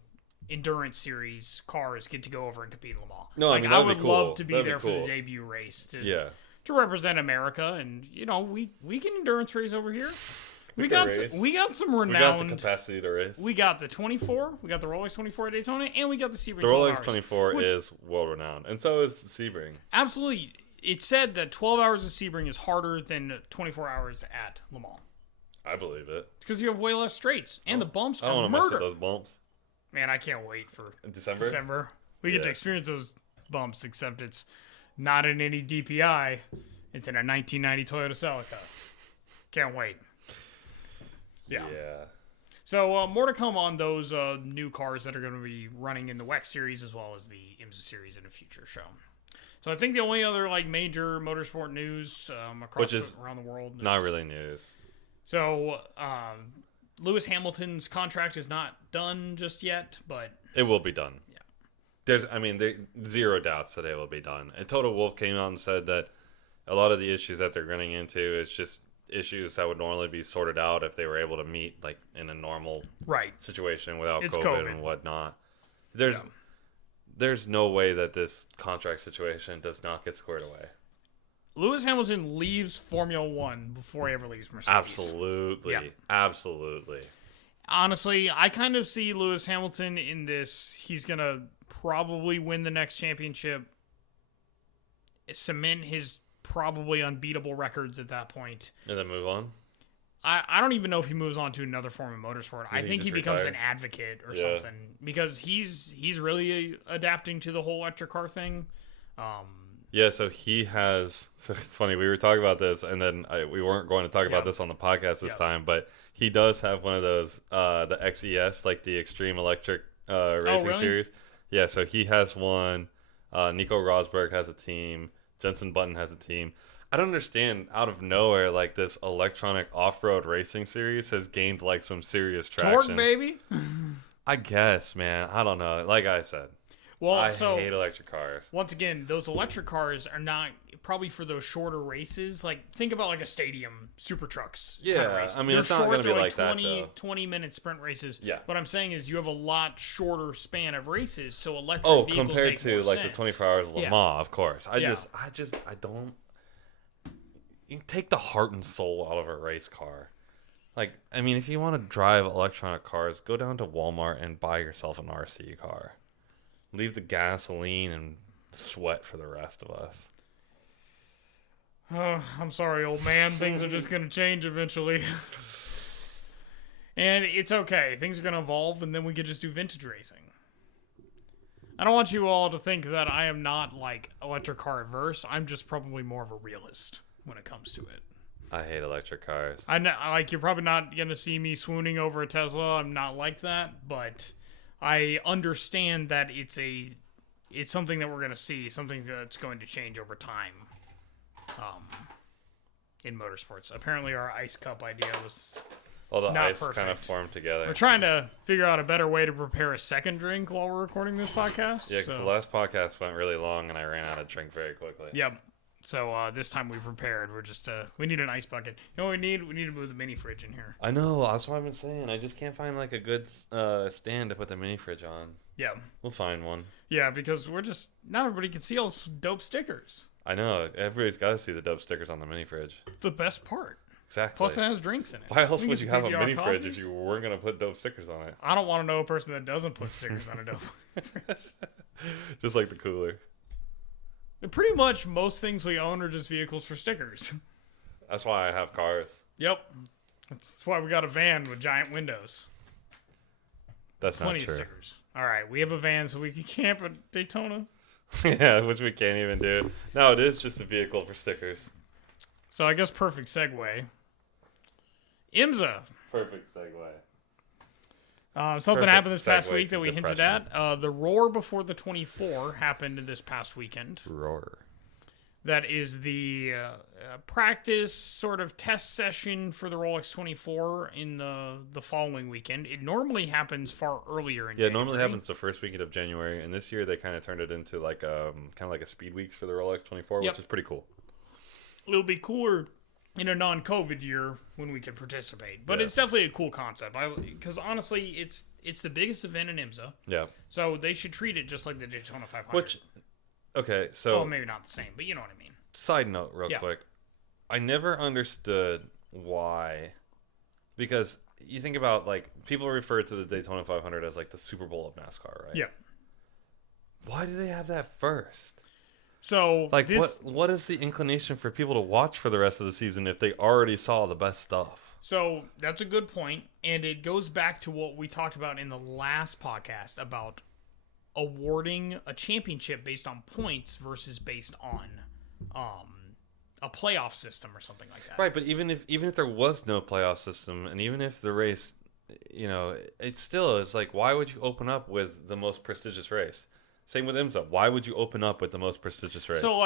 endurance series cars get to go over and compete in Le Mans? No, I would love to be there for the debut race to represent America, and we can endurance race over here. We got some renowned. We got the capacity to race. We got the 24. We got the Rolex 24 at Daytona, and we got the Sebring. The Rolex 24 is world renowned, and so is the Sebring. Absolutely, it said that 12 hours of Sebring is harder than 24 hours at Le Mans. I believe it. It's because you have way less straights, and the bumps are murder. I don't want to mess with those bumps. Man, I can't wait for December. We get to experience those bumps, except it's not in any DPI. It's in a 1990 Toyota Celica. Can't wait. Yeah. So more to come on those new cars that are going to be running in the WEC series as well as the IMSA series in a future show. So I think the only other major motorsport news around the world not really news. So Lewis Hamilton's contract is not done just yet, but it will be done. Yeah. There's zero doubts that it will be done. And Toto Wolff came out and said that a lot of the issues that they're running into is just issues that would normally be sorted out if they were able to meet in a normal situation without COVID and whatnot. There's no way that this contract situation does not get squared away. Lewis Hamilton leaves Formula One before he ever leaves Mercedes. Absolutely. Honestly, I kind of see Lewis Hamilton in this. He's going to probably win the next championship, cement his probably unbeatable records at that point, and then move on. I don't even know if he moves on to another form of motorsport. I think he becomes an advocate or something, because he's really adapting to the whole electric car thing. So he has. So it's funny, we were talking about this, and then we weren't going to talk about this on the podcast this time, but he does have one of those, the XES, the Extreme Electric Racing Series. Yeah, so he has one. Nico Rosberg has a team. Jenson Button has a team. I don't understand, out of nowhere, this electronic off-road racing series has gained some serious traction. Torque, baby. I guess, man. I don't know. Like I said, I hate electric cars. Once again, those electric cars are not probably for those shorter races. Think about a stadium super trucks. Yeah, kind of race. I mean, it's not going to be like 20, that though. 20-minute sprint races. Yeah. What I'm saying is you have a lot shorter span of races, so electric vehicles compared to the 24 hours of Le Mans, of course. I don't. You take the heart and soul out of a race car. If you want to drive electronic cars, go down to Walmart and buy yourself an RC car. Leave the gasoline and sweat for the rest of us. I'm sorry, old man. Things are just going to change eventually. And it's okay. Things are going to evolve, and then we could just do vintage racing. I don't want you all to think that I am not, electric car adverse. I'm just probably more of a realist when it comes to it. I hate electric cars. I know, you're probably not going to see me swooning over a Tesla. I'm not like that, but I understand that it's something that we're going to see, something that's going to change over time in motorsports. Apparently our ice cup idea was all the not ice perfect. kind of formed together. We're trying to figure out a better way to prepare a second drink while we're recording this podcast. Yeah, because the last podcast went really long and I ran out of drink very quickly. Yep. So this time we prepared. We're just we need an ice bucket. You know what we need? We need to move the mini fridge in here. I know. That's what I've been saying. I just can't find a good stand to put the mini fridge on. Yeah. We'll find one. Yeah, because not everybody can see all those dope stickers. I know. Everybody's got to see the dope stickers on the mini fridge. The best part. Exactly. Plus it has drinks in it. Why else would you have a mini fridge if you weren't going to put dope stickers on it? I don't want to know a person that doesn't put stickers on a dope fridge. Just like the cooler. Pretty much most things we own are just vehicles for stickers. That's why I have cars. Yep. That's why we got a van with giant windows. That's Plenty not true. Of stickers. All right, we have a van so we can camp at Daytona. Yeah, which we can't even do. No, it is just a vehicle for stickers. So I guess perfect segue. IMSA. Perfect segue. Something happened this past week that we hinted at. The Roar Before the 24 happened this past weekend. Roar. That is the practice sort of test session for the Rolex 24 in the following weekend. It normally happens far earlier in January. Yeah, it normally happens the first weekend of January. And this year they kind of turned it into kind of like a speed weeks for the Rolex 24, which is pretty cool. It'll be cooler in a non-COVID year when we can participate. But it's definitely a cool concept. Because honestly, it's the biggest event in IMSA. Yeah. So they should treat it just like the Daytona 500. Okay, so... Well, maybe not the same, but you know what I mean. Side note real quick. I never understood why Because you think about, like, people refer to the Daytona 500 as, like, the Super Bowl of NASCAR, right? Yeah. Why do they have that first? So, like, what is the inclination for people to watch for the rest of the season if they already saw the best stuff? So, that's a good point, and it goes back to what we talked about in the last podcast about awarding a championship based on points versus based on a playoff system or something like that. Right, but even if there was no playoff system, and even if the race, it still is like, why would you open up with the most prestigious race? Same with IMSA. Why would you open up with the most prestigious race? So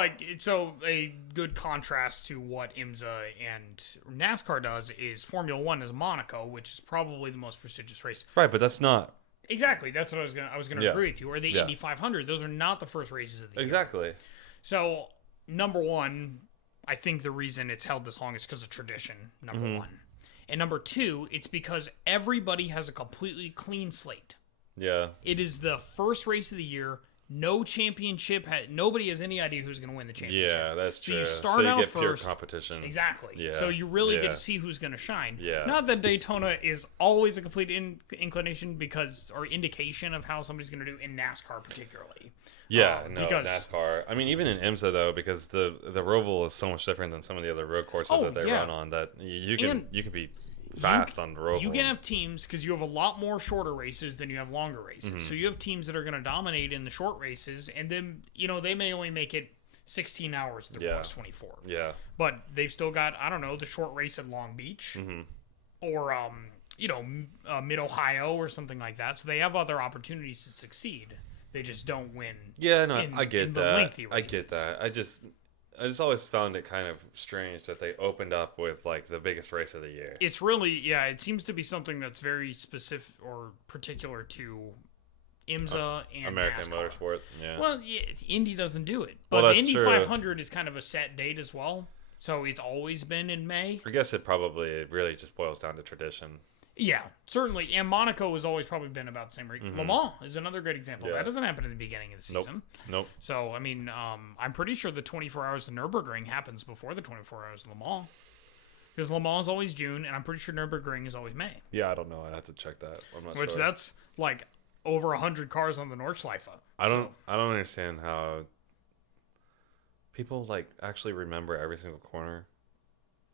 a good contrast to what IMSA and NASCAR does is Formula One is Monaco, which is probably the most prestigious race. Right, but that's not exactly. That's what I was gonna agree with you. Or the Indy 500. Those are not the first races of the year. Exactly. So number one, I think the reason it's held this long is because of tradition. Number one, and number two, it's because everybody has a completely clean slate. Yeah. It is the first race of the year. No championship. Nobody has any idea who's going to win the championship. Yeah, that's true. So you start out get first. Pure competition. Exactly. Yeah. So you really get to see who's going to shine. Yeah. Not that Daytona is always a complete inclination or indication of how somebody's going to do in NASCAR particularly. Yeah, NASCAR. I mean, even in IMSA though, because the Roval is so much different than some of the other road courses that they run on. That you can be fast on the Roval. You can have teams because you have a lot more shorter races than you have longer races. So you have teams that are going to dominate in the short races, and then they may only make it 16 hours to the Rolex 24. Yeah, but they've still got the short race at Long Beach, or Mid Ohio or something like that. So they have other opportunities to succeed. They just don't win. Yeah, no, I get that. Lengthy races. I get that. I just always found it kind of strange that they opened up with like the biggest race of the year. It's really, it seems to be something that's very specific or particular to IMSA and American NASCAR. Motorsport. Yeah. Well, Indy doesn't do it, but the Indy 500 is kind of a set date as well, so it's always been in May. I guess it really just boils down to tradition. Yeah, certainly. And Monaco has always probably been about the same rate. Le Mans is another great example. That doesn't happen at the beginning of the season. Nope. So, I mean, I'm pretty sure the 24 hours of Nürburgring happens before the 24 hours of Le Mans. Because Le Mans is always June, and I'm pretty sure Nürburgring is always May. Yeah, I don't know. I'd have to check that. I'm not sure. Which that's like over 100 cars on the Nordschleife. I don't understand how people like actually remember every single corner.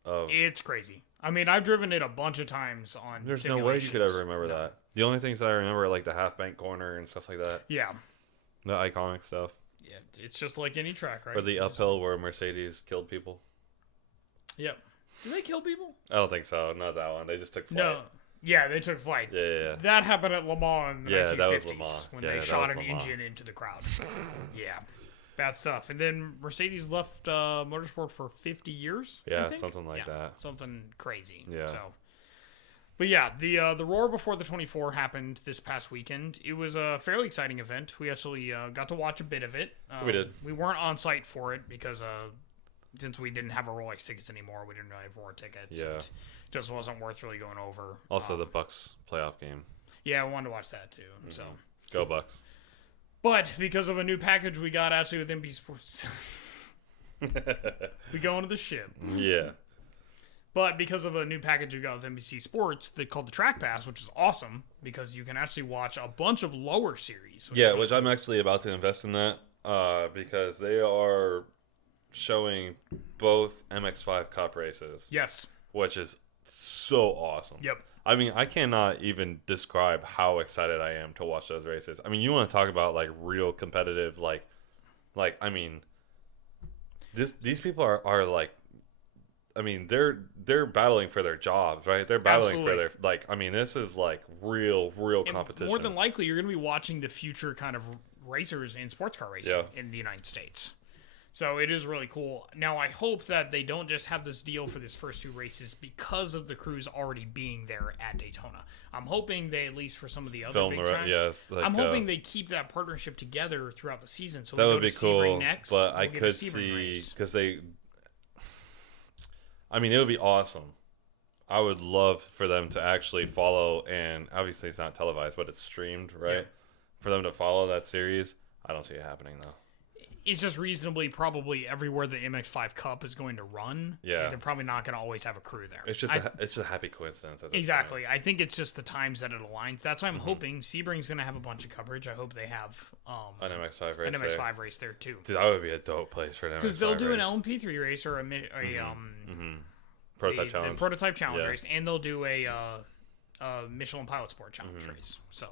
It's crazy. I mean, I've driven it a bunch of times on There's no way you could ever remember that. The only things that I remember are like the half bank corner and stuff like that. Yeah. The iconic stuff. Yeah, it's just like any track, right? Or the uphill where Mercedes killed people. Yep. Did they kill people? I don't think so. Not that one. They just took flight. No. Yeah, they took flight. Yeah. That happened at Le Mans in the 1950s. That was Le Mans. When they shot an engine into the crowd. Yeah. Bad stuff. And then Mercedes left motorsport for 50 years. Yeah, something like that. Something crazy. Yeah. So, but yeah, the Roar Before the 24 happened this past weekend. It was a fairly exciting event. We actually got to watch a bit of it. We did. We weren't on site for it because since we didn't have our Rolex tickets anymore, we didn't really have Roar tickets. Yeah. It just wasn't worth really going over. Also, the Bucks playoff game. Yeah, I wanted to watch that too. So go Bucks. But because of a new package we got actually with NB Sports, we go into the ship. Yeah. But because of a new package we got with NBC Sports, they called the Track Pass, which is awesome because you can actually watch a bunch of lower series. Which I'm actually about to invest in that because they are showing both MX5 Cup races. Yes. Which is so awesome. Yep. I mean, I cannot even describe how excited I am to watch those races. I mean, you want to talk about like real competitive, like I mean, these people are like, I mean, they're battling for their jobs, right? They're battling for their I mean, this is like real competition. More than likely, you're going to be watching the future kind of racers in sports car racing in the United States. So it is really cool. Now, I hope that they don't just have this deal for this first two races because of the crews already being there at Daytona. I'm hoping they, at least for some of the other big tracks, I'm hoping they keep that partnership together throughout the season. So that we would go be to cool. Sebring next, but I could see because I mean, it would be awesome. I would love for them to actually follow, and obviously it's not televised, but it's streamed, right? Yeah. For them to follow that series, I don't see it happening though. it's just reasonably probably everywhere the MX5 Cup is going to run. Yeah. They're probably not going to always have a crew there. It's just it's a happy coincidence. Exactly. Point. I think it's just the times that it aligns. That's why I'm hoping Sebring's going to have a bunch of coverage. I hope they have an MX5 race. An MX5 race there too. Dude, that would be a dope place for an MX5 race. Because they'll do an LMP3 race or prototype challenge. The prototype challenge race, and they'll do a Michelin Pilot Sport challenge race. So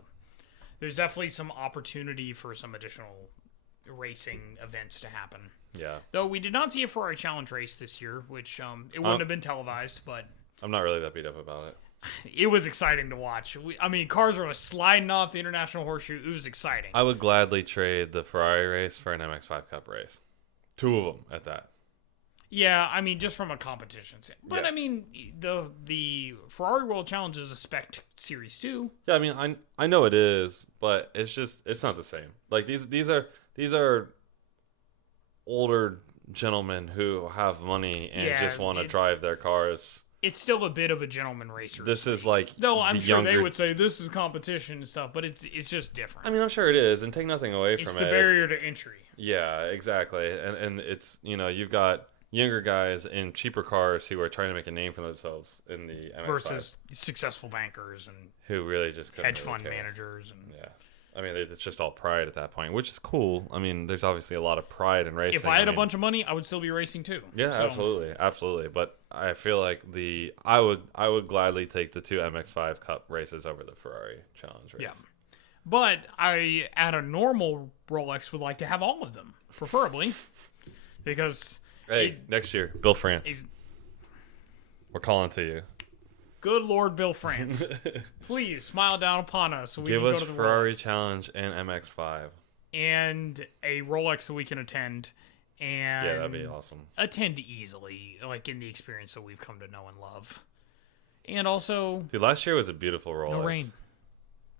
there's definitely some opportunity for some additional racing events to happen. Yeah. Though we did not see a Ferrari challenge race this year, which it wouldn't have been televised, but I'm not really that beat up about it. It was exciting to watch. Cars were sliding off the International Horseshoe. It was exciting. I would gladly trade the Ferrari race for an MX5 Cup race. 2 of them at that. Yeah, just from a competition standpoint. But, the Ferrari World Challenge is a spec series, too. Yeah, I know it is, but it's not the same. Like, these are older gentlemen who have money and just want to drive their cars. It's still a bit of a gentleman racer. This is like though I'm sure they would say this is competition and stuff, but it's just different. I'm sure it is, and take nothing away from it. It's the barrier to entry. Yeah, exactly. And it's you've got younger guys in cheaper cars who are trying to make a name for themselves in the MX5. Versus successful bankers and who really just hedge fund managers and yeah. It's just all pride at that point, which is cool. There's obviously a lot of pride in racing. If I had a bunch of money, I would still be racing too. Yeah, so. Absolutely. But I feel like I would gladly take the 2 MX5 Cup races over the Ferrari Challenge race. Yeah, but I at a normal Rolex would like to have all of them, preferably, because next year, Bill France, we're calling to you. Good Lord, Bill France. Please smile down upon us so we can go to the Give us Ferrari Challenge and MX5. And a Rolex that we can attend. And yeah, that'd be awesome. Attend easily, like in the experience that we've come to know and love. And also... Dude, last year was a beautiful Rolex. No rain.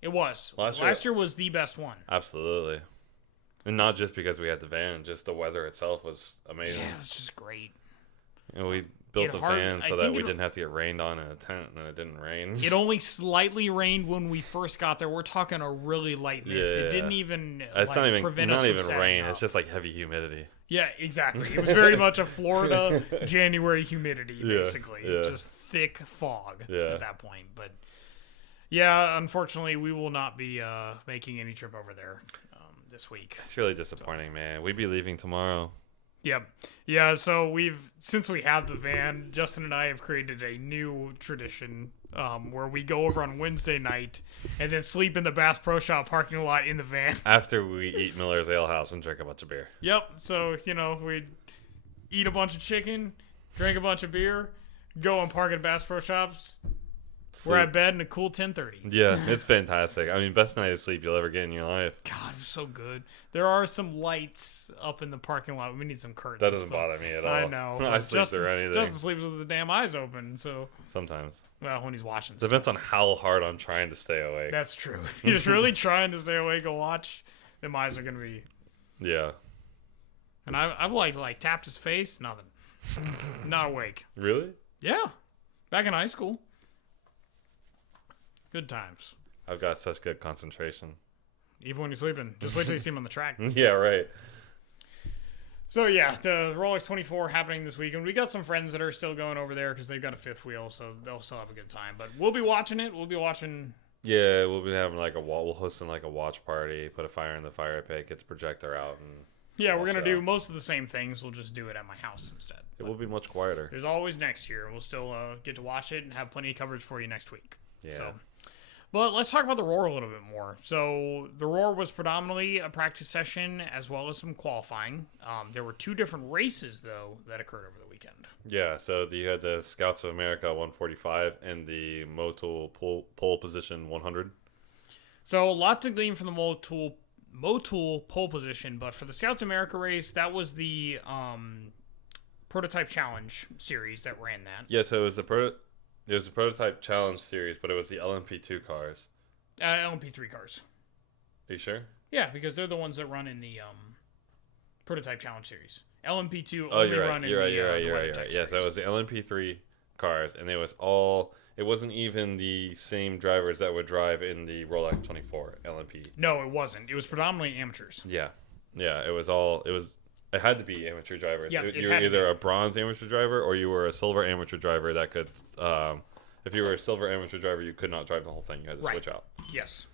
It was. Last year was the best one. Absolutely. And not just because we had the van, just the weather itself was amazing. Yeah, it was just great. We built a van so that we didn't have to get rained on in a tent, and it didn't rain. It only slightly rained when we first got there. We're talking a really light mist. Yeah. It didn't even prevent us from setting rain. up. It's just like heavy humidity. Yeah, exactly. It was very much a Florida January humidity, basically. Yeah. Just thick fog at that point. But yeah, unfortunately, we will not be making any trip over there this week. It's really disappointing, man. We'd be leaving tomorrow. Yep. Yeah, so since we have the van, Justin and I have created a new tradition where we go over on Wednesday night and then sleep in the Bass Pro Shop parking lot in the van. After we eat Miller's Ale House and drink a bunch of beer. Yep. So, we eat a bunch of chicken, drink a bunch of beer, go and park at Bass Pro Shops. We're at bed in a cool 10:30. Yeah, it's fantastic. Best night of sleep you'll ever get in your life. God, it was so good. There are some lights up in the parking lot. We need some curtains. That doesn't bother me at all. I know. I sleep through anything. Justin sleeps with the damn eyes open, so... Sometimes. Well, when he's watching stuff. Depends on how hard I'm trying to stay awake. That's true. If he's really trying to stay awake and watch, then my eyes are going to be... Yeah. And I've like tapped his face, nothing. Not awake. Really? Yeah. Back in high school. Good times. I've got such good concentration. Even when you're sleeping. Just wait till you see him on the track. Yeah, right. So, yeah, the Rolex 24 happening this weekend. We got some friends that are still going over there because they've got a fifth wheel, so they'll still have a good time. But we'll be watching it. We'll be watching... Yeah, we'll be having we'll host a watch party, put a fire in the fire pit, get the projector out. And yeah, we're going to do most of the same things. We'll just do it at my house instead. It will be much quieter. There's always next year. We'll still get to watch it and have plenty of coverage for you next week. Yeah. So, but let's talk about the Roar a little bit more. So the Roar was predominantly a practice session as well as some qualifying. There were 2 different races, though, that occurred over the weekend. Yeah, so you had the Scouts of America 145 and the Motul pole position 100. So a lot to glean from the Motul pole position, but for the Scouts of America race, that was the Prototype Challenge series that ran that. Yeah, so it was the Prototype Challenge series, but it was the LMP2 cars. LMP3 cars. Are you sure? Yeah, because they're the ones that run in the Prototype Challenge series. LMP2 only run in the WeatherTech series. Yeah, so it was the LMP3 cars, and it wasn't even the same drivers that would drive in the Rolex 24 LMP. No, it wasn't. It was predominantly amateurs. Yeah. Yeah, it was It had to be amateur drivers. Yeah, You were either a bronze amateur driver or you were a silver amateur driver that could. If you were a silver amateur driver, you could not drive the whole thing. You had to switch out. Yes.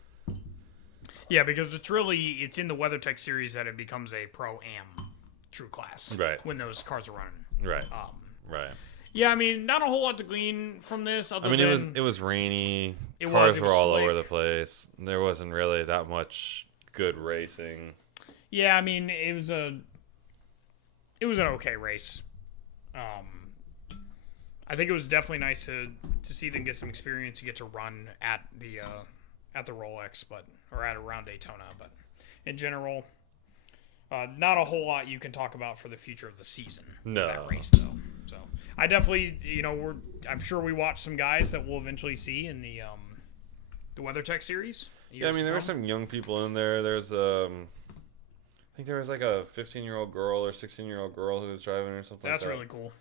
Yeah, because it's in the WeatherTech series that it becomes a Pro-Am true class. Right. When those cars are running. Right. Right. Yeah, I mean, not a whole lot to glean from this. It was rainy. Cars were all over the place. There wasn't really that much good racing. Yeah, I mean, it was an okay race. I think it was definitely nice to see them get some experience, to get to run at the Rolex, or at around Daytona. But in general, not a whole lot you can talk about for the future of the season. No. That race though. So I definitely, I'm sure we watched some guys that we'll eventually see in the WeatherTech series. Yeah, I mean, there were some young people in there. There's I think there was like a 15-year-old girl or 16-year-old girl who was driving or something. That's like that. really cool.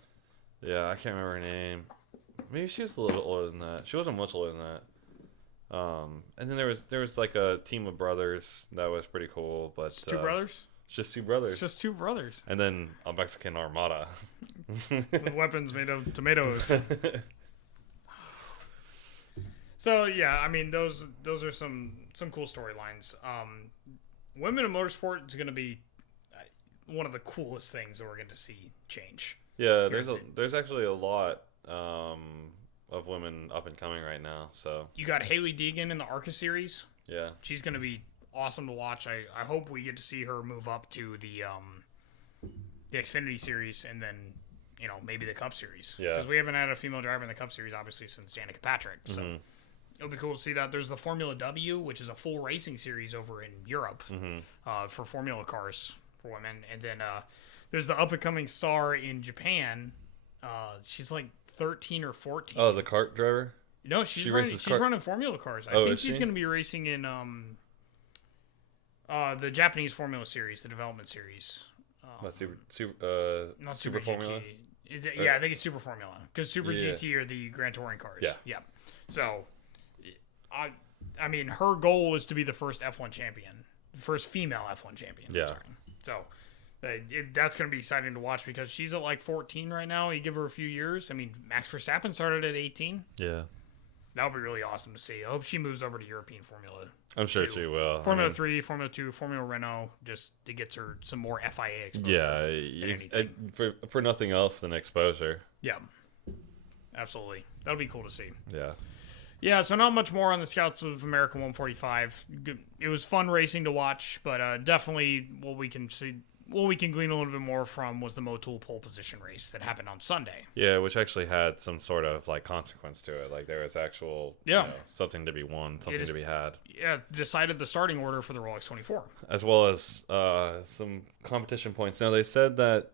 Yeah, I can't remember her name. Maybe she was a little bit older than that. She wasn't much older than that. And then there was like a team of brothers that was pretty cool. But Just two brothers? It's just two brothers. It's just two brothers. And then a Mexican armada. With weapons made of tomatoes. So yeah, I mean those are some cool storylines. Women in motorsport is going to be one of the coolest things that we're going to see change. Yeah, there's actually a lot of women up and coming right now. So you got Haley Deegan in the ARCA series. Yeah, she's going to be awesome to watch. I hope we get to see her move up to the Xfinity series and then maybe the Cup series. Yeah, because we haven't had a female driver in the Cup series obviously since Danica Patrick. So. Mm-hmm. It'll be cool to see that. There's the Formula W, which is a full racing series over in Europe for Formula cars for women. And then there's the up-and-coming star in Japan. She's like 13 or 14. Oh, the kart driver? No, she's running Formula cars. I think she's going to be racing in the Japanese Formula series, the development series. Not Super Formula? Yeah, I think it's Super Formula. Because Super GT are the Grand Touring cars. Yeah. So... I mean, her goal is to be the first F1 champion, the first female F1 champion. Yeah. Sorry. So that's going to be exciting to watch because she's at like 14 right now. You give her a few years. I mean, Max Verstappen started at 18. Yeah. That would be really awesome to see. I hope she moves over to European Formula. I'm sure she will. Formula 3, Formula 2, Formula Renault, just to get her some more FIA exposure. Yeah. For nothing else than exposure. Yeah. Absolutely. That would be cool to see. Yeah. Yeah, so not much more on the Scouts of America 145. It was fun racing to watch, but definitely what we can glean a little bit more from was the Motul pole position race that happened on Sunday. Yeah, which actually had some sort of like consequence to it. Like there was actual something to be won, something to be had. Yeah, decided the starting order for the Rolex 24. As well as some competition points. Now they said that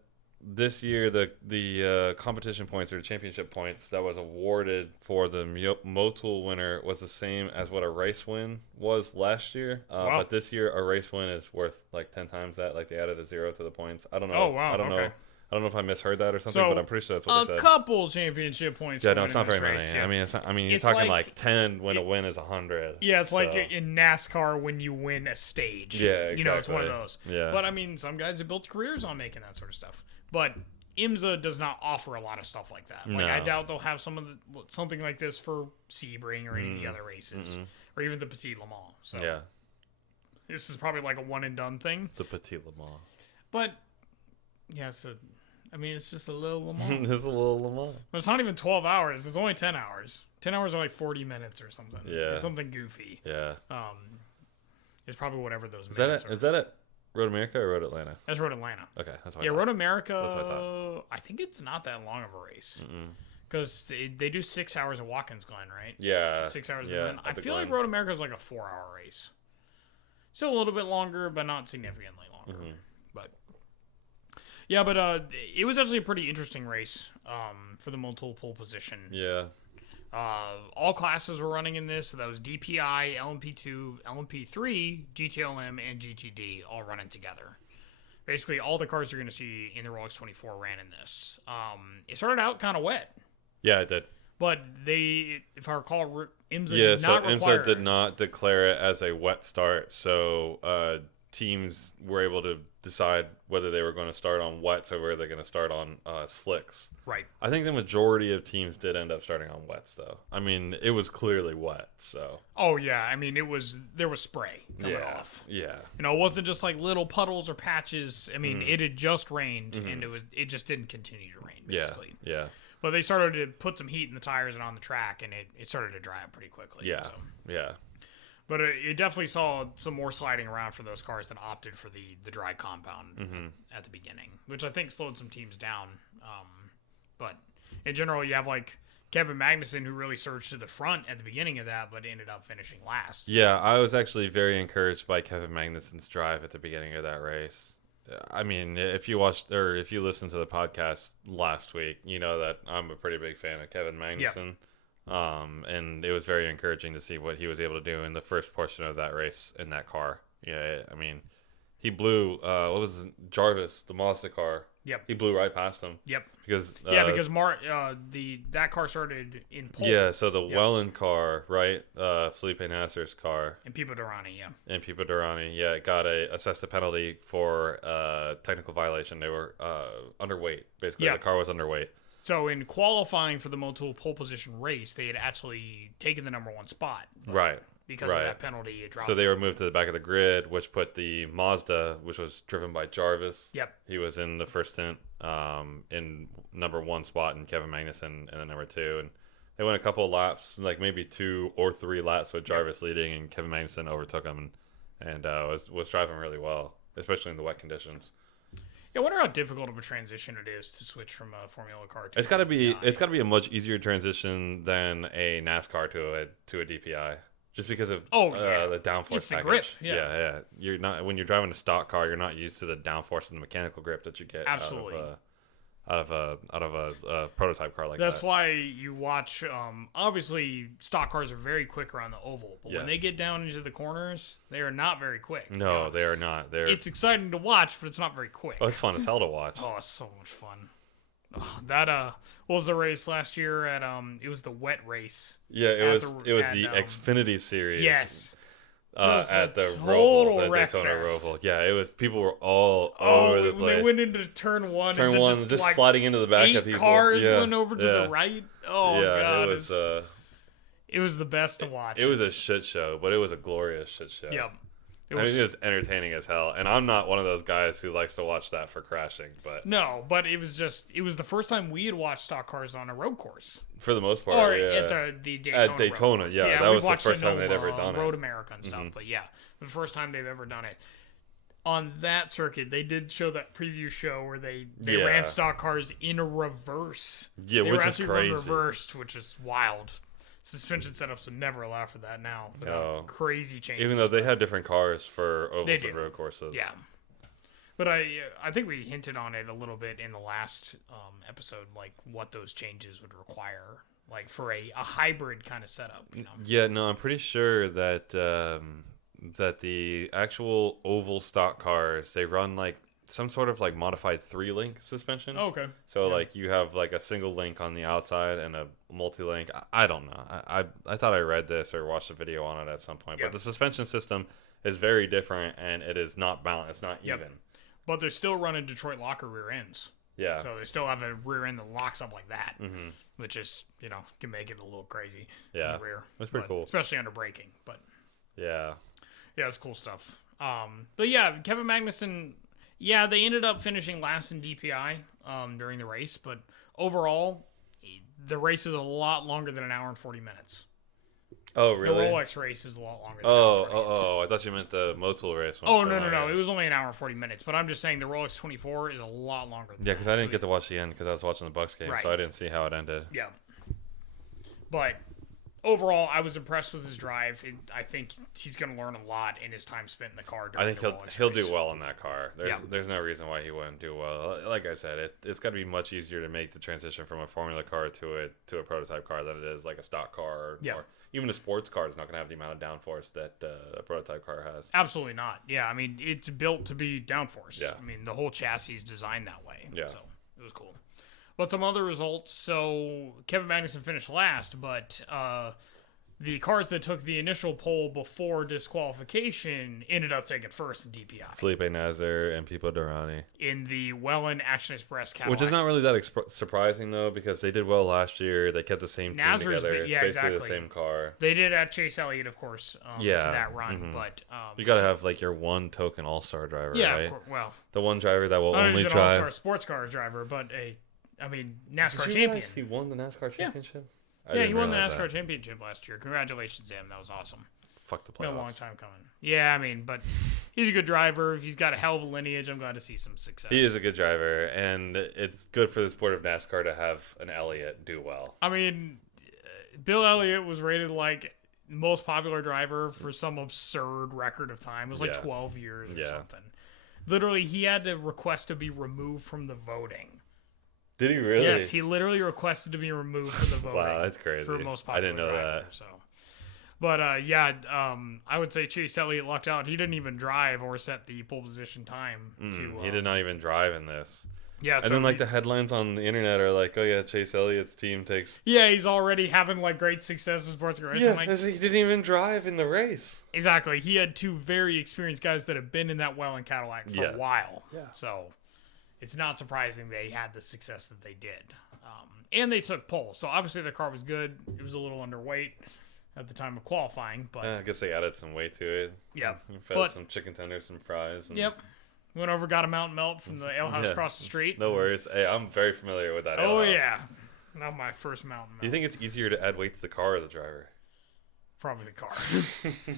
this year, the competition points or championship points that was awarded for the Motul winner was the same as what a race win was last year. Wow. But this year, a race win is worth like 10 times that. Like they added a 0 to the points. I don't know. Oh wow! I don't know. I don't know if I misheard that or something, but I'm pretty sure that's what they said. A couple championship points. Yeah, no, it's not very many. Yeah. I mean, you're talking like 10 when a win is 100. Yeah, it's like in NASCAR when you win a stage. Yeah, exactly. It's one of those. Yeah. But I mean, some guys have built careers on making that sort of stuff. But IMSA does not offer a lot of stuff like that. Like I doubt they'll have something like this for Sebring or any of the other races, or even the Petit Le Mans. So yeah, this is probably like a one and done thing. The Petit Le Mans. But yeah, it's just a little Le Mans. It's a little Le Mans. But it's not even 12 hours. It's only 10 hours. 10 hours are like 40 minutes or something. Yeah. Or something goofy. Yeah. It's probably whatever those minutes are. Is that it? Road America or Road Atlanta? That's Road Atlanta. Okay, that's what I thought. Road America. That's what I thought. I think it's not that long of a race because they do 6 hours of Watkins Glen, right? Yeah, 6 hours. Yeah, I feel like Road America is like a 4-hour race. Still a little bit longer, but not significantly longer. But yeah, it was actually a pretty interesting race for the Motul pole position. Yeah. All classes were running in this, so that was DPI, LMP2, LMP3, GTLM, and GTD all running together. Basically, all the cars you're going to see in the Rolex 24 ran in this. It started out kind of wet. Yeah, it did. But if I recall, IMSA did not require IMSA did not declare it as a wet start, so teams were able to decide whether they were going to start on wets or whether they're going to start on slicks. Right. I think the majority of teams did end up starting on wets, though. I mean, it was clearly wet, so. Oh yeah, I mean there was spray coming off. Yeah. It wasn't just like little puddles or patches. I mean, it had just rained, and it just didn't continue to rain, basically. Yeah. But they started to put some heat in the tires and on the track, and it started to dry up pretty quickly. Yeah. So. Yeah. But it definitely saw some more sliding around for those cars that opted for the dry compound at the beginning, which I think slowed some teams down. But in general, you have like Kevin Magnussen, who really surged to the front at the beginning of that, but ended up finishing last. Yeah, I was actually very encouraged by Kevin Magnussen's drive at the beginning of that race. I mean, if you watched or if you listened to the podcast last week, you know that I'm a pretty big fan of Kevin Magnussen. Yep. And it was very encouraging to see what he was able to do in the first portion of that race in that car. Yeah, I mean, he blew what was it, Jarvis, the Mazda car. Yep. He blew right past him. Yep. Because that car started in pole. Yeah, so the Welland car, right? Felipe Nasser's car. And Pipo Derani, yeah. And Pipo Derani, yeah, got assessed a penalty for technical violation. They were underweight. Basically, the car was underweight. So in qualifying for the Motul pole position race, they had actually taken the number 1 spot. Right. Because of that penalty, it dropped. So they were moved to the back of the grid, which put the Mazda, which was driven by Jarvis. Yep. He was in the first stint in number 1 spot, and Kevin Magnussen in the number 2. And they went a couple of laps, like maybe 2 or 3 laps with Jarvis leading, and Kevin Magnussen overtook him and was driving really well, especially in the wet conditions. Yeah, I wonder how difficult of a transition it is to switch from a Formula car to it's got to be a much easier transition than a NASCAR to a DPI, just because of the downforce. It's the package. grip. Yeah. You're not when you're driving a stock car, you're not used to the downforce and the mechanical grip that you get. Absolutely. Out of a prototype car like That's that. why you watch. Obviously, stock cars are very quick around the oval, but when they get down into the corners, they are not very quick. No, they are not. It's exciting to watch, but it's not very quick. Oh, it's fun as hell to watch. Oh, it's so much fun. Oh, that what was the race last year at it was the wet race. Yeah, it was the Xfinity series. Yes. At the Roval, the Daytona Roval. Yeah, it was. People were all over the place. They went into turn 1. Turn and 1, just sliding into the back of people. 8 cars went over to the right. Oh god, it was the best to watch. It was a shit show, but it was a glorious shit show. Yep. It was entertaining as hell, and I'm not one of those guys who likes to watch that for crashing. But but it was the first time we had watched stock cars on a road course. For the most part, at the Daytona. At Daytona, that was the first time they'd ever done it. Road America and stuff, but the first time they've ever done it. On that circuit, they did show that preview show where they ran stock cars in a reverse. Yeah, they which is crazy. Reversed, which is wild. Suspension setups would never allow for that now. Crazy changes. Even though they have different cars for ovals and road courses. Yeah. But I think we hinted on it a little bit in the last episode, like what those changes would require, like for a hybrid kind of setup. Yeah, no, I'm pretty sure that that the actual oval stock cars, they run like some sort of like modified 3-link suspension. Oh, okay. So like you have like a single link on the outside and a multi-link. I don't know. I thought I read this or watched a video on it at some point. But the suspension system is very different, and it is not balanced. It's not even. But they're still running Detroit locker rear ends. Yeah. So they still have a rear end that locks up like that, which is, can make it a little crazy. Yeah. In the rear. That's pretty cool. Especially under braking. But yeah. Yeah, it's cool stuff. But yeah, Kevin Magnussen. Yeah, they ended up finishing last in DPI during the race, but overall, the race is a lot longer than an hour and 40 minutes. Oh, really? The Rolex race is a lot longer than an hour and 40 minutes. I thought you meant the Motul race. Oh, no. It was only an hour and 40 minutes, but I'm just saying the Rolex 24 is a lot longer than that. Yeah, because I didn't get to watch the end because I was watching the Bucks game, so I didn't see how it ended. Yeah. But overall, I was impressed with his drive. I think he's going to learn a lot in his time spent in the car. I think he'll do well in that car. There's no reason why he wouldn't do well. Like I said, it's got to be much easier to make the transition from a Formula car to a prototype car than it is like a stock car. Or even a sports car is not going to have the amount of downforce that a prototype car has. Absolutely not. Yeah, I mean, it's built to be downforce. Yeah. I mean, the whole chassis is designed that way. Yeah. So it was cool. But some other results. So Kevin Magnussen finished last, but the cars that took the initial pole before disqualification ended up taking first in DPI. Felipe Nasr and Pipo Derani. In the Wellen Action Express Cadillac. Which is not really that surprising, though, because they did well last year. They kept the same team together. Basically exactly. The same car. They did add Chase Elliott, of course, to that run. But you got to have, like, your one token all-star driver, right? Yeah, of course. Well, the one driver that will only drive. Not an all-star sports car driver, but NASCAR champion. He won the NASCAR championship? Yeah. Yeah, he won the NASCAR championship last year. Congratulations to him. That was awesome. Fuck the playoffs. Been a long time coming. Yeah, but he's a good driver. He's got a hell of a lineage. I'm glad to see some success. He is a good driver, and it's good for the sport of NASCAR to have an Elliott do well. Bill Elliott was rated like most popular driver for some absurd record of time. It was like 12 years or something. Literally, he had to request to be removed from the voting. Did he really? Yes, he literally requested to be removed from the voting. Wow, that's crazy. For most popular I didn't know driver, that. So. But, I would say Chase Elliott lucked out. He didn't even drive or set the pole position time. He did not even drive in this. Yeah, and then, the headlines on the internet are like, oh, yeah, Chase Elliott's team takes... Yeah, he's already having, great success in sports car racing. Yeah, he didn't even drive in the race. Exactly. He had two very experienced guys that have been in that Wellen Cadillac for a while. Yeah. So... It's not surprising they had the success that they did. And they took pole. So obviously their car was good. It was a little underweight at the time of qualifying. But I guess they added some weight to it. Yeah. Fed some chicken tenders, some fries. And... Yep. Went over, got a mountain melt from the ale house across the street. No worries. Hey, I'm very familiar with that ale house. Oh, yeah. Not my first mountain melt. Do you think it's easier to add weight to the car or the driver? Probably the car.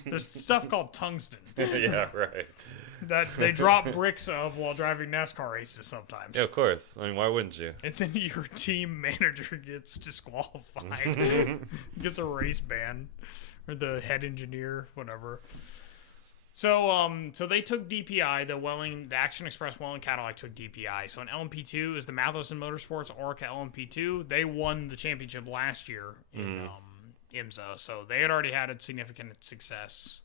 There's stuff called tungsten. Yeah, right. That they drop bricks of while driving NASCAR races sometimes. Yeah, of course. Why wouldn't you? And then your team manager gets disqualified. Gets a race ban. Or the head engineer, whatever. So they took DPI. The Action Express Wellen Cadillac took DPI. So in LMP2 is the Matheson Motorsports Orca LMP2. They won the championship last year in IMSA. So they had already had a significant success.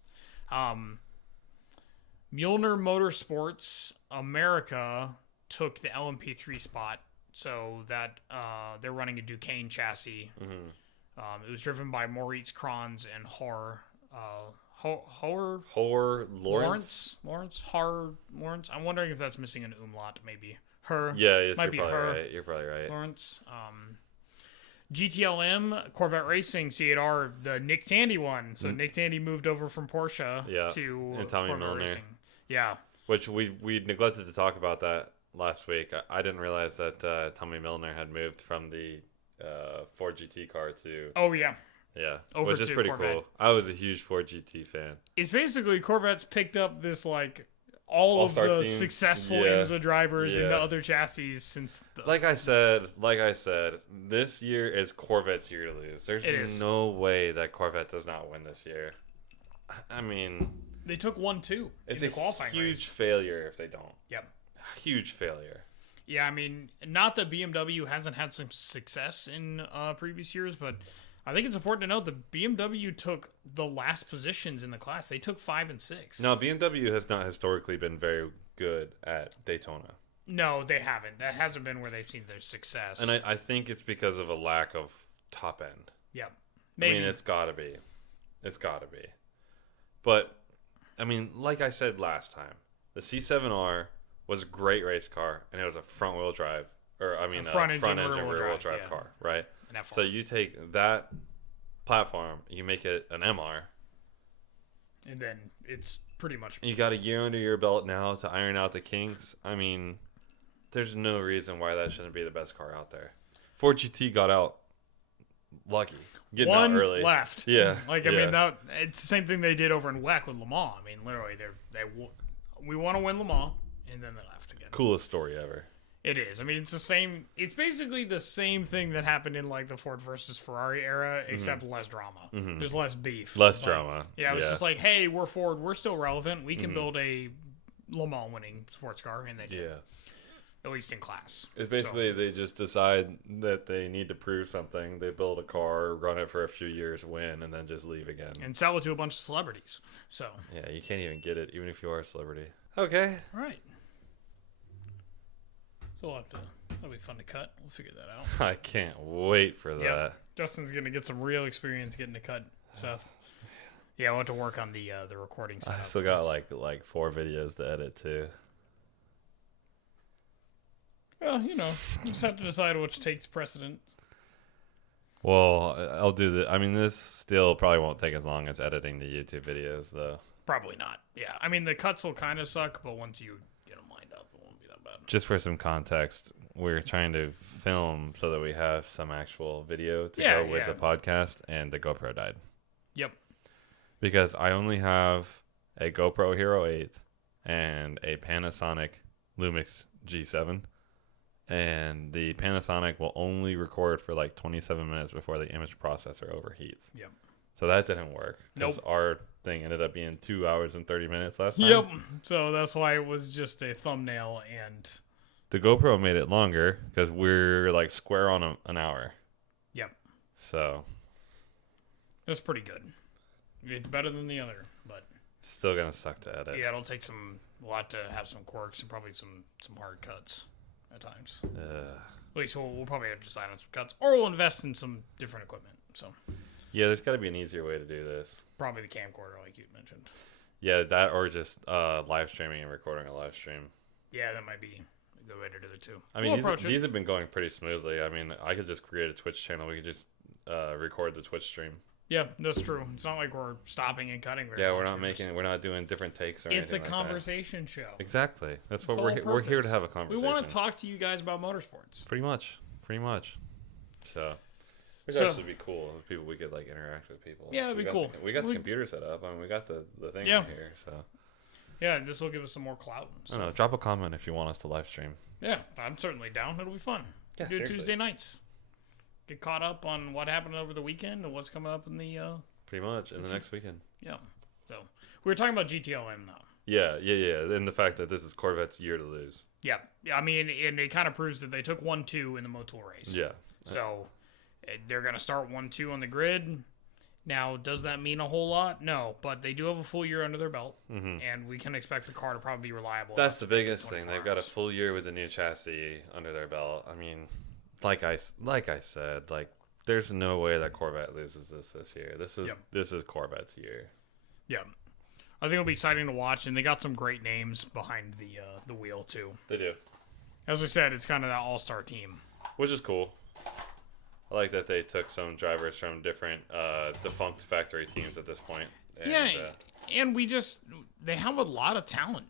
Mueller Motorsports America took the LMP3 spot, so that they're running a Duquesne chassis. It was driven by Moritz Kranz and Lawrence. I'm wondering if that's missing an umlaut, maybe. Yeah, might be her. Right. You're probably right. Lawrence. GTLM, Corvette Racing, C8R, the Nick Tandy one. So Nick Tandy moved over from Porsche to and Tommy Corvette Milner. Racing. Yeah. Which we neglected to talk about that last week. I didn't realize that Tommy Milner had moved from the Ford GT car to... Oh, yeah. Yeah, which is pretty Corvette. Cool. I was a huge Ford GT fan. It's basically Corvette's picked up this, all of the team. Successful IMSA drivers in the other chassis since... Like I said, this year is Corvette's year to lose. There's no way that Corvette does not win this year. They took 1-2 it's in the qualifying huge race. Failure if they don't. Yep. Huge failure. Yeah, not that BMW hasn't had some success in previous years, but I think it's important to note that BMW took the last positions in the class. They took 5 and 6. No, BMW has not historically been very good at Daytona. No, they haven't. That hasn't been where they've seen their success. And I think it's because of a lack of top end. Yeah. Maybe. It's got to be. It's got to be. But... like I said last time, the C7R was a great race car, and it was a front-wheel drive, front-engine rear-wheel drive car, right? So you take that platform, you make it an MR, and then it's pretty much... You got a year under your belt now to iron out the kinks. There's no reason why that shouldn't be the best car out there. Ford GT got out lucky. Getting out early. One left. Yeah. That it's the same thing they did over in WEC with Le Mans. Literally, we want to win Le Mans, and then they left again. Coolest story ever. It is. It's the same. It's basically the same thing that happened in the Ford versus Ferrari era, except less drama. There's less beef. Less drama. Yeah, it was just hey, we're Ford. We're still relevant. We can build a Le Mans winning sports car, and they did. Yeah. At least in class. It's basically they just decide that they need to prove something. They build a car, run it for a few years, win, and then just leave again. And sell it to a bunch of celebrities. So. Yeah, you can't even get it, even if you are a celebrity. Okay. All right. So that'll be fun to cut. We'll figure that out. I can't wait for that. Justin's going to get some real experience getting to cut stuff. Yeah, I went to work on the recording setup. I still got like 4 videos to edit too. Well, you just have to decide which takes precedence. Well, I'll do this still probably won't take as long as editing the YouTube videos, though. Probably not. Yeah, I mean, the cuts will kind of suck, but once you get them lined up, it won't be that bad. Just for some context, we're trying to film so that we have some actual video to go with the podcast, and the GoPro died. Yep. Because I only have a GoPro Hero 8 and a Panasonic Lumix G7. And the Panasonic will only record for like 27 minutes before the image processor overheats. Yep. So that didn't work. Because our thing ended up being 2 hours and 30 minutes last time. Yep. So that's why it was just a thumbnail. And the GoPro made it longer because we're like square on an hour. Yep. So that's pretty good. It's better than the other, but still gonna suck to edit. Yeah, it'll take a lot to have some quirks and probably some hard cuts. At times. At least we'll probably have to decide on some cuts, or we'll invest in some different equipment. So. Yeah, there's got to be an easier way to do this. Probably the camcorder, like you mentioned. Yeah, that or just live streaming and recording a live stream. Yeah, that might be a good way to do it too. I mean, these have been going pretty smoothly. I mean, I could just create a Twitch channel. We could just record the Twitch stream. Yeah, that's true. It's not like we're stopping and cutting. We're not doing different takes or anything. It's a conversation show. Exactly. That's what we're here to have a conversation. We want to talk to you guys about motorsports. Pretty much. So, which actually be cool. If people we could like interact with people. Yeah, it'd be cool. We got the computer set up. I mean, we got the thing in here. So. Yeah, this will give us some more clout. I don't know. Drop a comment if you want us to live stream. Yeah, I'm certainly down. It'll be fun. Yeah, do it Tuesday nights. Get caught up on what happened over the weekend and what's coming up in the pretty much in the next weekend. Yeah. So we were talking about GTLM now. Yeah. And the fact that this is Corvette's year to lose. Yeah. I mean, and it kind of proves that they took 1-2 in the Motul race. Yeah. So they're going to start 1-2 on the grid. Now, does that mean a whole lot? No, but they do have a full year under their belt, and we can expect the car to probably be reliable. That's the biggest thing. They've got a full year with a new chassis under their belt. I mean, like I said, there's no way that Corvette loses this year. This is Corvette's year. Yeah, I think it'll be exciting to watch, and they got some great names behind the wheel too. They do. As I said, it's kind of that all-star team, which is cool. I like that they took some drivers from different defunct factory teams at this point. And, and they have a lot of talent.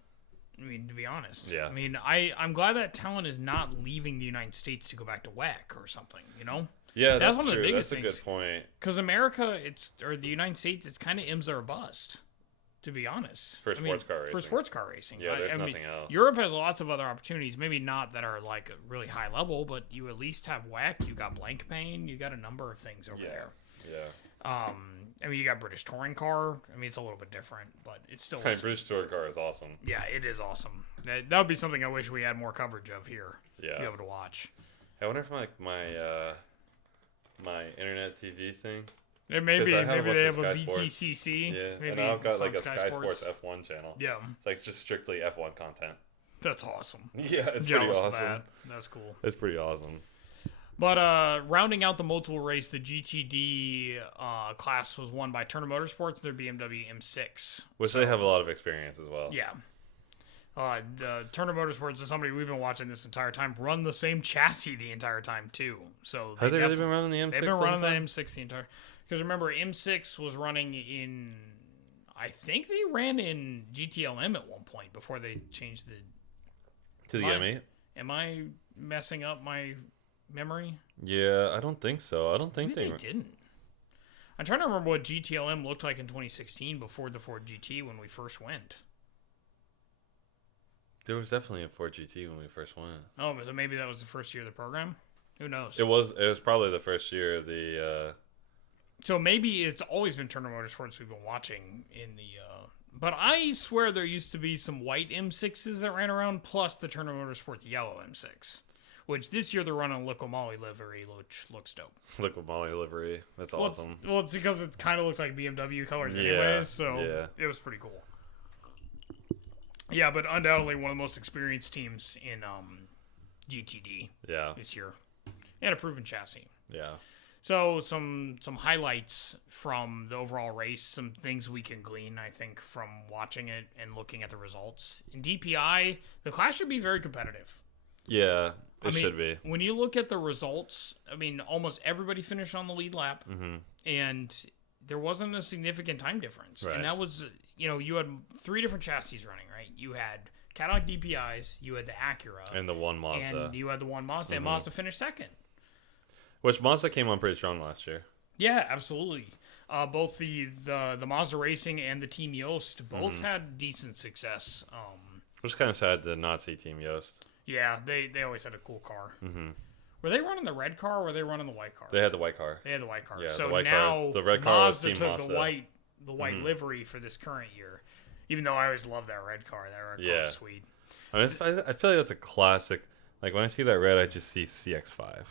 I mean, to be honest. Yeah. I mean, I'm glad that talent is not leaving the United States to go back to WEC or something, Yeah, that's one of the biggest things. That's a good point. Because America, or the United States, it's kind of IMSA or bust, to be honest. For sports car racing. Yeah, there's nothing else. Europe has lots of other opportunities, maybe not that are like really high level, but you at least have WEC, you got blank pane, you got a number of things over there. Yeah. I mean, you got British Touring Car. I mean, it's a little bit different, but it's still awesome. British Touring Car is awesome. Yeah, it is awesome. That would be something I wish we had more coverage of here. Yeah. Be able to watch. I wonder if my internet TV thing. Maybe they have a BTCC. Yeah, maybe and I've got like a Sky Sports F1 channel. Yeah. It's like just strictly F1 content. That's awesome. Yeah, it's pretty awesome. That's cool. It's pretty awesome. But rounding out the Motul race, the GTD class was won by Turner Motorsports, their BMW M6. Which they have a lot of experience as well. Yeah. The Turner Motorsports is somebody we've been watching this entire time, run the same chassis the entire time, too. So have they really been running the M6? They've been running the M6 the entire... Because remember, M6 was running in... I think they ran in GTLM at one point before they changed the... To the M8? Am I messing up my memory? Yeah, I don't think so. I don't think they didn't. I'm trying to remember what GTLM looked like in 2016 before the Ford GT when we first went. There was definitely a Ford GT when we first went. Oh, so maybe that was the first year of the program? Who knows? It was probably the first year of the... So maybe it's always been Turner Motorsports we've been watching in the... But I swear there used to be some white M6s that ran around, plus the Turner Motorsports yellow M6. Which this year they're running Liqui Moly livery, which looks dope. Liqui Moly livery. That's awesome. Well, it's because it kind of looks like BMW colors anyways, so it was pretty cool. Yeah, but undoubtedly one of the most experienced teams in GTD this year. And a proven chassis. Yeah. So some highlights from the overall race, some things we can glean, I think, from watching it and looking at the results. In DPI, the class should be very competitive. Yeah, it should be. When you look at the results, I mean, almost everybody finished on the lead lap, and there wasn't a significant time difference. Right. And that was, you had 3 different chassis running, right? You had Cadillac DPIs, you had the Acura, and the one Mazda. And you had the one Mazda, and Mazda finished second. Which Mazda came on pretty strong last year. Yeah, absolutely. Both the Mazda Racing and the Team Yost both had decent success. Which is kind of sad to not see Team Yost. Yeah, they always had a cool car. Mm-hmm. Were they running the red car or were they running the white car? They had the white car. They had the white car. Yeah, so the white now car. The red car Mazda was Team took Mazda. the white livery for this current year. Even though I always loved that red car. That red car was sweet. I mean, I feel like that's a classic. Like when I see that red, I just see CX-5.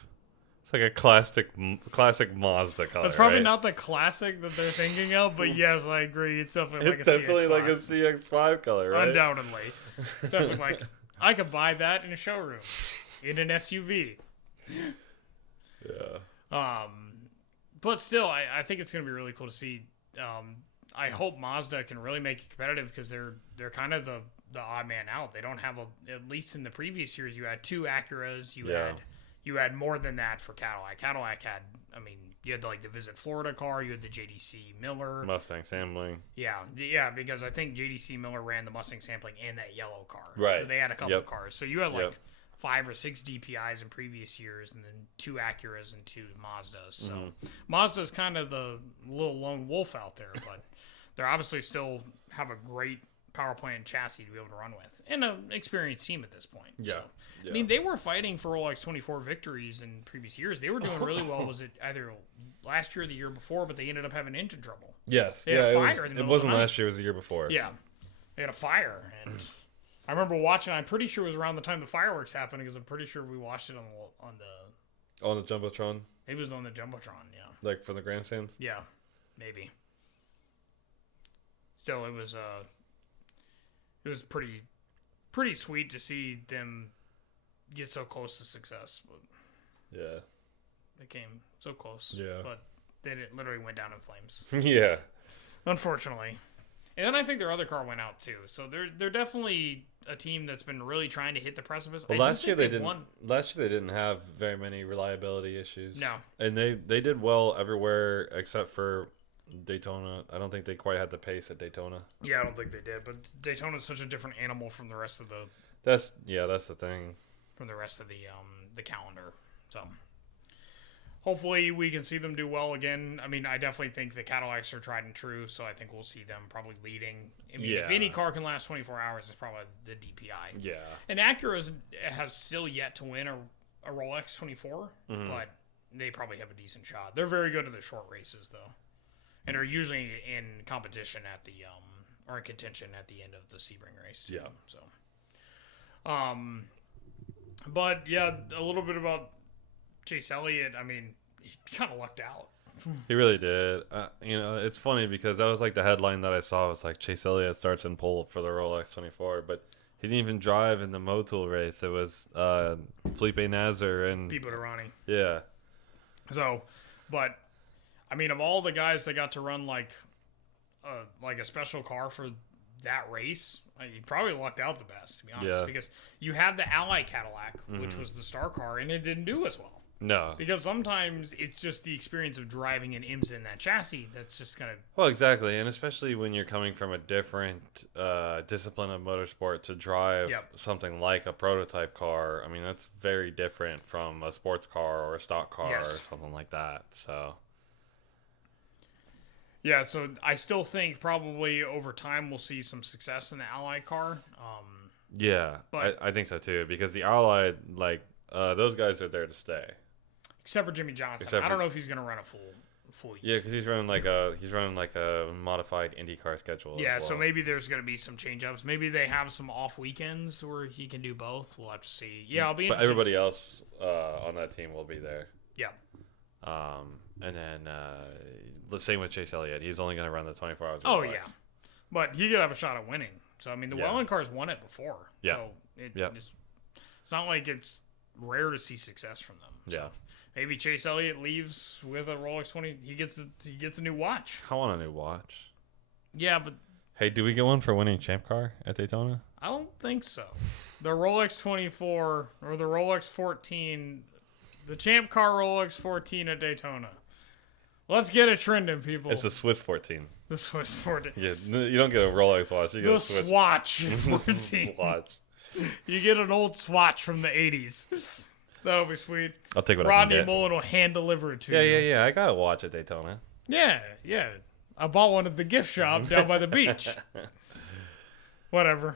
It's like a classic Mazda color. That's probably not the classic that they're thinking of, but yes, I agree. It's definitely like a CX-5. It's definitely like a CX-5 color, right? Undoubtedly. It's definitely like, I could buy that in a showroom, in an SUV. Yeah. But still, I think it's going to be really cool to see. I hope Mazda can really make it competitive because they're kind of the odd man out. They don't have at least in the previous years, you had 2 Acuras, you had more than that for Cadillac. Cadillac had, you had like the Visit Florida car, you had the JDC Miller. Mustang sampling. Yeah, because I think JDC Miller ran the Mustang sampling and that yellow car. Right. So they had a couple of cars. So you had like 5 or 6 DPIs in previous years and then 2 Acuras and 2 Mazdas. So Mazda's kind of the little lone wolf out there, but they're obviously still have a great power plant and chassis to be able to run with, and an experienced team at this point. Yeah. So, I mean, they were fighting for Rolex 24 victories in previous years. They were doing really well. Was it either last year or the year before? But they ended up having engine trouble. Yes. They had a fire in the middle it wasn't of the last year. It was the year before. Yeah. They had a fire, and I remember watching. I'm pretty sure it was around the time the fireworks happened because I'm pretty sure we watched it on the Jumbotron. It was on the Jumbotron. Yeah. Like from the grandstands. Yeah, maybe. Still, it was pretty sweet to see them get so close to success. But yeah, they came so close. Yeah, but they literally went down in flames. Yeah, unfortunately. And then I think their other car went out too. So they're definitely a team that's been really trying to hit the precipice. Well, last year they didn't have very many reliability issues. No, and they did well everywhere except for Daytona. I don't think they quite had the pace at Daytona. Yeah, I don't think they did. But Daytona's such a different animal from the rest of the. That's the thing. From the rest of the calendar, so hopefully we can see them do well again. I mean, I definitely think the Cadillacs are tried and true, so I think we'll see them probably leading. I mean, if any car can last 24 hours, it's probably the DPI. Yeah. And Acura has still yet to win a Rolex 24, but they probably have a decent shot. They're very good at the short races, though. And are usually in competition at the or in contention at the end of the Sebring race too. Yeah. So, but yeah, a little bit about Chase Elliott. I mean, he kind of lucked out. He really did. It's funny because that was like the headline that I saw was like Chase Elliott starts in pole for the Rolex 24, but he didn't even drive in the Motul race. It was Felipe Nasr and Pipo Derani. Yeah. So, but. I mean, of all the guys that got to run like a special car for that race, he probably lucked out the best, to be honest. Yeah. Because you have the Ally Cadillac, which was the star car, and it didn't do as well. No. Because sometimes it's just the experience of driving an IMSA in that chassis that's just going to... Well, exactly. And especially when you're coming from a different discipline of motorsport to drive something like a prototype car. I mean, that's very different from a sports car or a stock car or something like that. So... Yeah, so I still think probably over time we'll see some success in the Ally car. Yeah, but I think so too, because the Ally, those guys are there to stay. Except for Jimmy Johnson. I don't know if he's going to run a full year. Yeah, because he's running like a modified IndyCar schedule. Yeah, so maybe there's going to be some change-ups. Maybe they have some off weekends where he can do both. We'll have to see. Yeah, I'll be interested. But everybody else on that team will be there. Yeah. And then the same with Chase Elliott. He's only going to run the 24 hours. Oh, yeah. But he could have a shot at winning. So, I mean, the Wellen cars won it before. Yeah. So, it's not like it's rare to see success from them. So. Yeah. Maybe Chase Elliott leaves with a Rolex 20. He gets a new watch. I want a new watch. Yeah, but hey, do we get one for winning Champ Car at Daytona? I don't think so. The Rolex 24 or the Rolex 14, the Champ Car Rolex 14 at Daytona. Let's get it trending, people. It's a Swiss 14. The Swiss 14. Yeah, you don't get a Rolex watch. You get the a Swiss Swatch 14. Swatch. You get an old Swatch from the 80s. That'll be sweet. I'll take what Rodney I can get. Mullen will hand deliver it to you. Yeah. I got a watch at Daytona. Yeah. I bought one at the gift shop down by the beach. Whatever.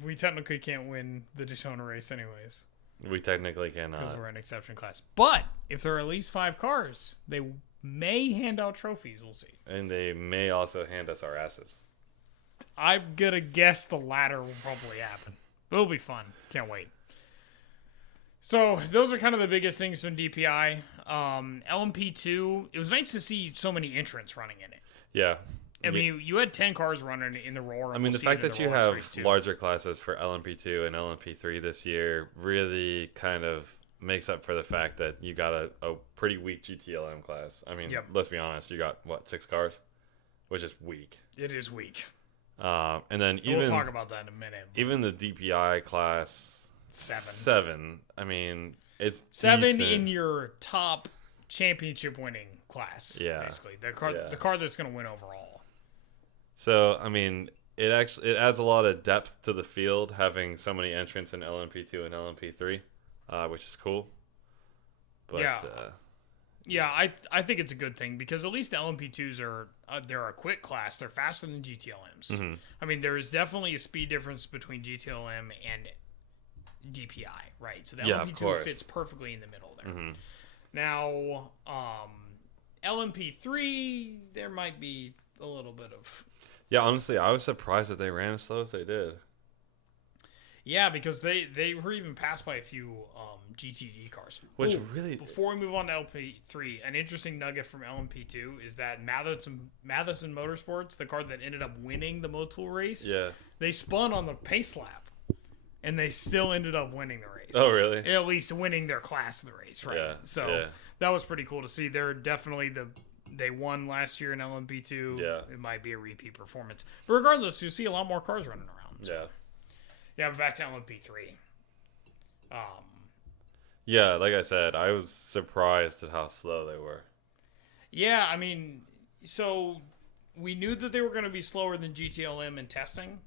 We technically can't win the Daytona race anyways. We technically cannot. Because we're an exception class. But if there are at least 5 cars, they may hand out trophies. We'll see. And they may also hand us our asses. I'm going to guess the latter will probably happen. But it'll be fun. Can't wait. So those are kind of the biggest things from DPI. LMP2, it was nice to see so many entrants running in it. Yeah. I mean, you had 10 cars running in the Roar. I mean, the fact that you have larger classes for LMP2 and LMP3 this year really kind of makes up for the fact that you got a pretty weak GTLM class. I mean, Let's be honest. You got, 6 cars? Which is weak. It is weak. And then we'll talk about that in a minute. Even the DPI class... 7. I mean, it's 7 decent. in your top championship winning class. Yeah, basically the car that's going to win overall. So I mean, it adds a lot of depth to the field having so many entrants in LMP2 and LMP3, which is cool. But I think it's a good thing because at least the LMP2s are they're a quick class. They're faster than GTLMs. Mm-hmm. I mean, there is definitely a speed difference between GTLM and DPI, right? So the LMP2 fits perfectly in the middle there. Mm-hmm. Now, LMP3, there might be a little bit of... Yeah, honestly, I was surprised that they ran as slow as they did. Yeah, because they were even passed by a few GTD cars. Which really... Before we move on to LMP3, an interesting nugget from LMP2 is that Matheson Motorsports, the car that ended up winning the Motul race, they spun on the pace lap. And they still ended up winning the race. Oh, really? At least winning their class of the race, right? Yeah. So that was pretty cool to see. They're definitely they won last year in LMP2. Yeah. It might be a repeat performance. But regardless, you see a lot more cars running around. So. Yeah, but back to LMP3. Yeah, like I said, I was surprised at how slow they were. Yeah, I mean, so we knew that they were going to be slower than GTLM in testing,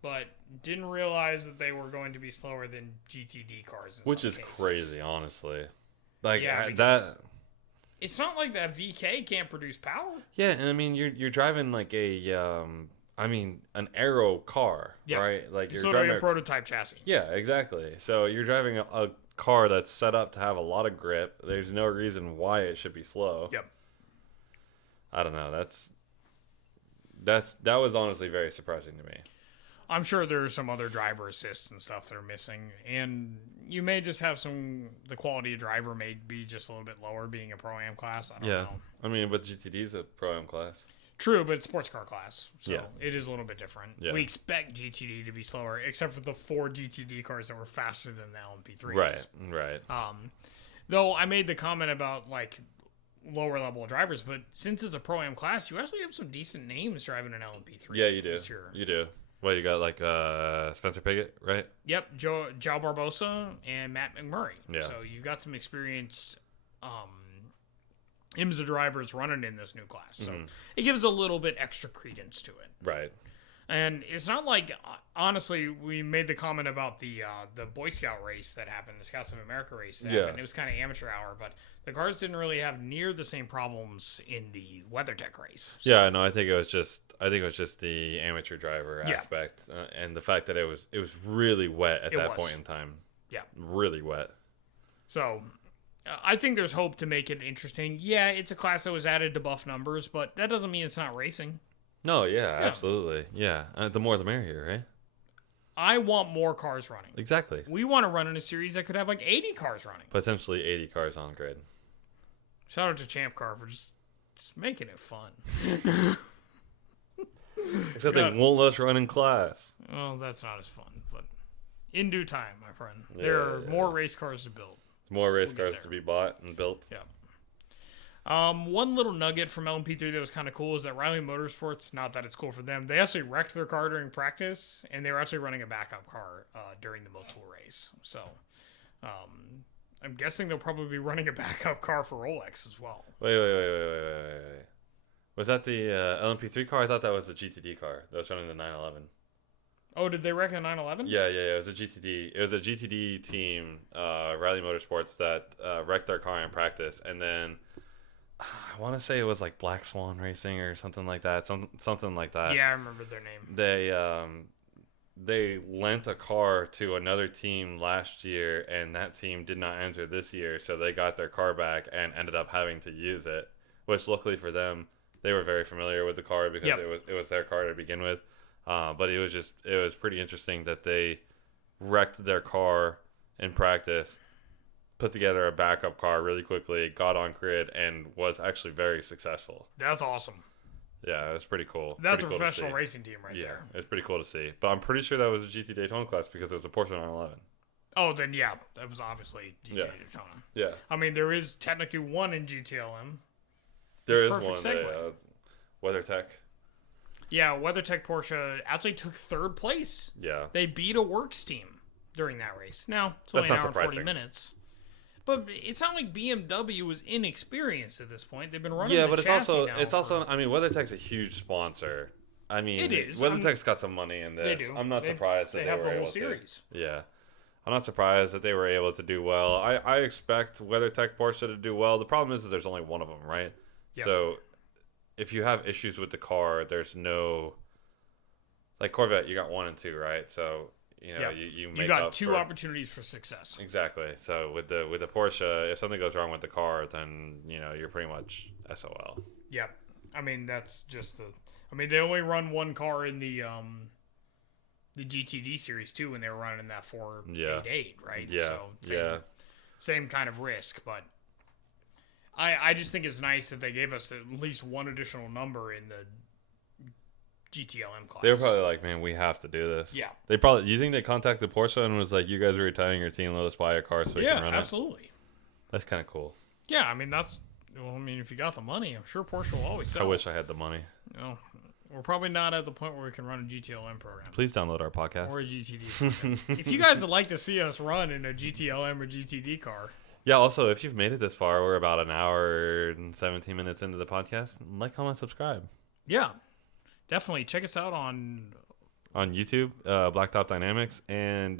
but didn't realize that they were going to be slower than GTD cars. Which is crazy, honestly. Like it's not like that VK can't produce power. Yeah, and I mean you're driving like an aero car, right? Like you're driving a prototype chassis. Yeah, exactly. So you're driving a car that's set up to have a lot of grip. There's no reason why it should be slow. Yep. I don't know. That was honestly very surprising to me. I'm sure there's some other driver assists and stuff that are missing, and you may just have the quality of driver may be just a little bit lower being a Pro-Am class. I don't know. I mean, but GTD is a Pro-Am class. True, but it's sports car class, so it is a little bit different. Yeah. We expect GTD to be slower, except for the 4 GTD cars that were faster than the LMP3s. Right. Though I made the comment about like lower level drivers, but since it's a Pro-Am class, you actually have some decent names driving an LMP3. Yeah, you do. You do. Well, you got like Spencer Piggott, right? Yep, Joe Barbosa and Matt McMurray. Yeah. So you've got some experienced IMSA drivers running in this new class. So it gives a little bit extra credence to it. Right. And it's not like, honestly, we made the comment about the Boy Scout race that happened, the Scouts of America race that happened. It was kind of amateur hour, but the cars didn't really have near the same problems in the WeatherTech race. So. Yeah, no, I think it was just the amateur driver aspect, and the fact that it was really wet at that point in time. Yeah, really wet. So I think there's hope to make it interesting. Yeah, it's a class that was added to buff numbers, but that doesn't mean it's not racing. No, absolutely. Yeah, the more the merrier, right? I want more cars running. Exactly. We want to run in a series that could have like 80 cars running. Potentially 80 cars on grid. Shout out to Champ Car for just making it fun. Except they won't let us run in class. Well, that's not as fun, but in due time, my friend. There are more race cars to build. More race cars to be bought and built. Yeah. One little nugget from LMP3 that was kind of cool is that Riley Motorsports, not that it's cool for them, they actually wrecked their car during practice, and they were actually running a backup car during the Motul race. So, I'm guessing they'll probably be running a backup car for Rolex as well. Wait. Was that the LMP3 car? I thought that was the GTD car that was running the 911. Oh, did they wreck a 911? Yeah. It was a GTD. It was a GTD team, Riley Motorsports, that wrecked their car in practice, and then I want to say it was like Black Swan Racing or something like that. Something like that. Yeah, I remember their name. They lent a car to another team last year, and that team did not enter this year, so they got their car back and ended up having to use it. Which, luckily for them, they were very familiar with the car because it was their car to begin with. But it was pretty interesting that they wrecked their car in practice, put together a backup car really quickly, got on grid, and was actually very successful. That's awesome. Yeah, it was pretty cool. That's a professional racing team right there. Yeah, it's pretty cool to see. But I'm pretty sure that was a GT Daytona class because it was a Porsche 911. Oh, then yeah, that was obviously GT Daytona. Yeah. I mean, there is technically one in GTLM. There is one. WeatherTech. Yeah, WeatherTech Porsche actually took third place. Yeah. They beat a Works team during that race. Now, it's only an hour and 40 minutes. But it's not like BMW was inexperienced at this point. They've been running the chassis it's also I mean, WeatherTech's a huge sponsor. I mean, it is. WeatherTech's got some money in this. They do. I'm not surprised that they have were the whole able series. to. Yeah. I'm not surprised that they were able to do well. I expect WeatherTech Porsche to do well. The problem is there's only one of them, right? Yep. So if you have issues with the car, there's no, like Corvette, you got 1 and 2, right? So you make got up two opportunities for success. Exactly. So with the Porsche, if something goes wrong with the car, then you're pretty much SOL. Yeah, I mean that's just the. I mean they only run one car in the GTD series too, when they were running that 488, right? Yeah. So same kind of risk, but I just think it's nice that they gave us at least one additional number in the GTLM class. They were probably like, man, we have to do this. Yeah. You think they contacted Porsche and was like, you guys are retiring your team, let us buy a car so we can run it? Yeah, absolutely. That's kind of cool. Yeah, I mean, if you got the money, I'm sure Porsche will always sell. I wish I had the money. We're probably not at the point where we can run a GTLM program. Please download our podcast. Or a GTD podcast. If you guys would like to see us run in a GTLM or GTD car. Yeah, also, if you've made it this far, we're about an hour and 17 minutes into the podcast. Like, comment, subscribe. Yeah. Definitely check us out on YouTube, Blacktop Dynamics, and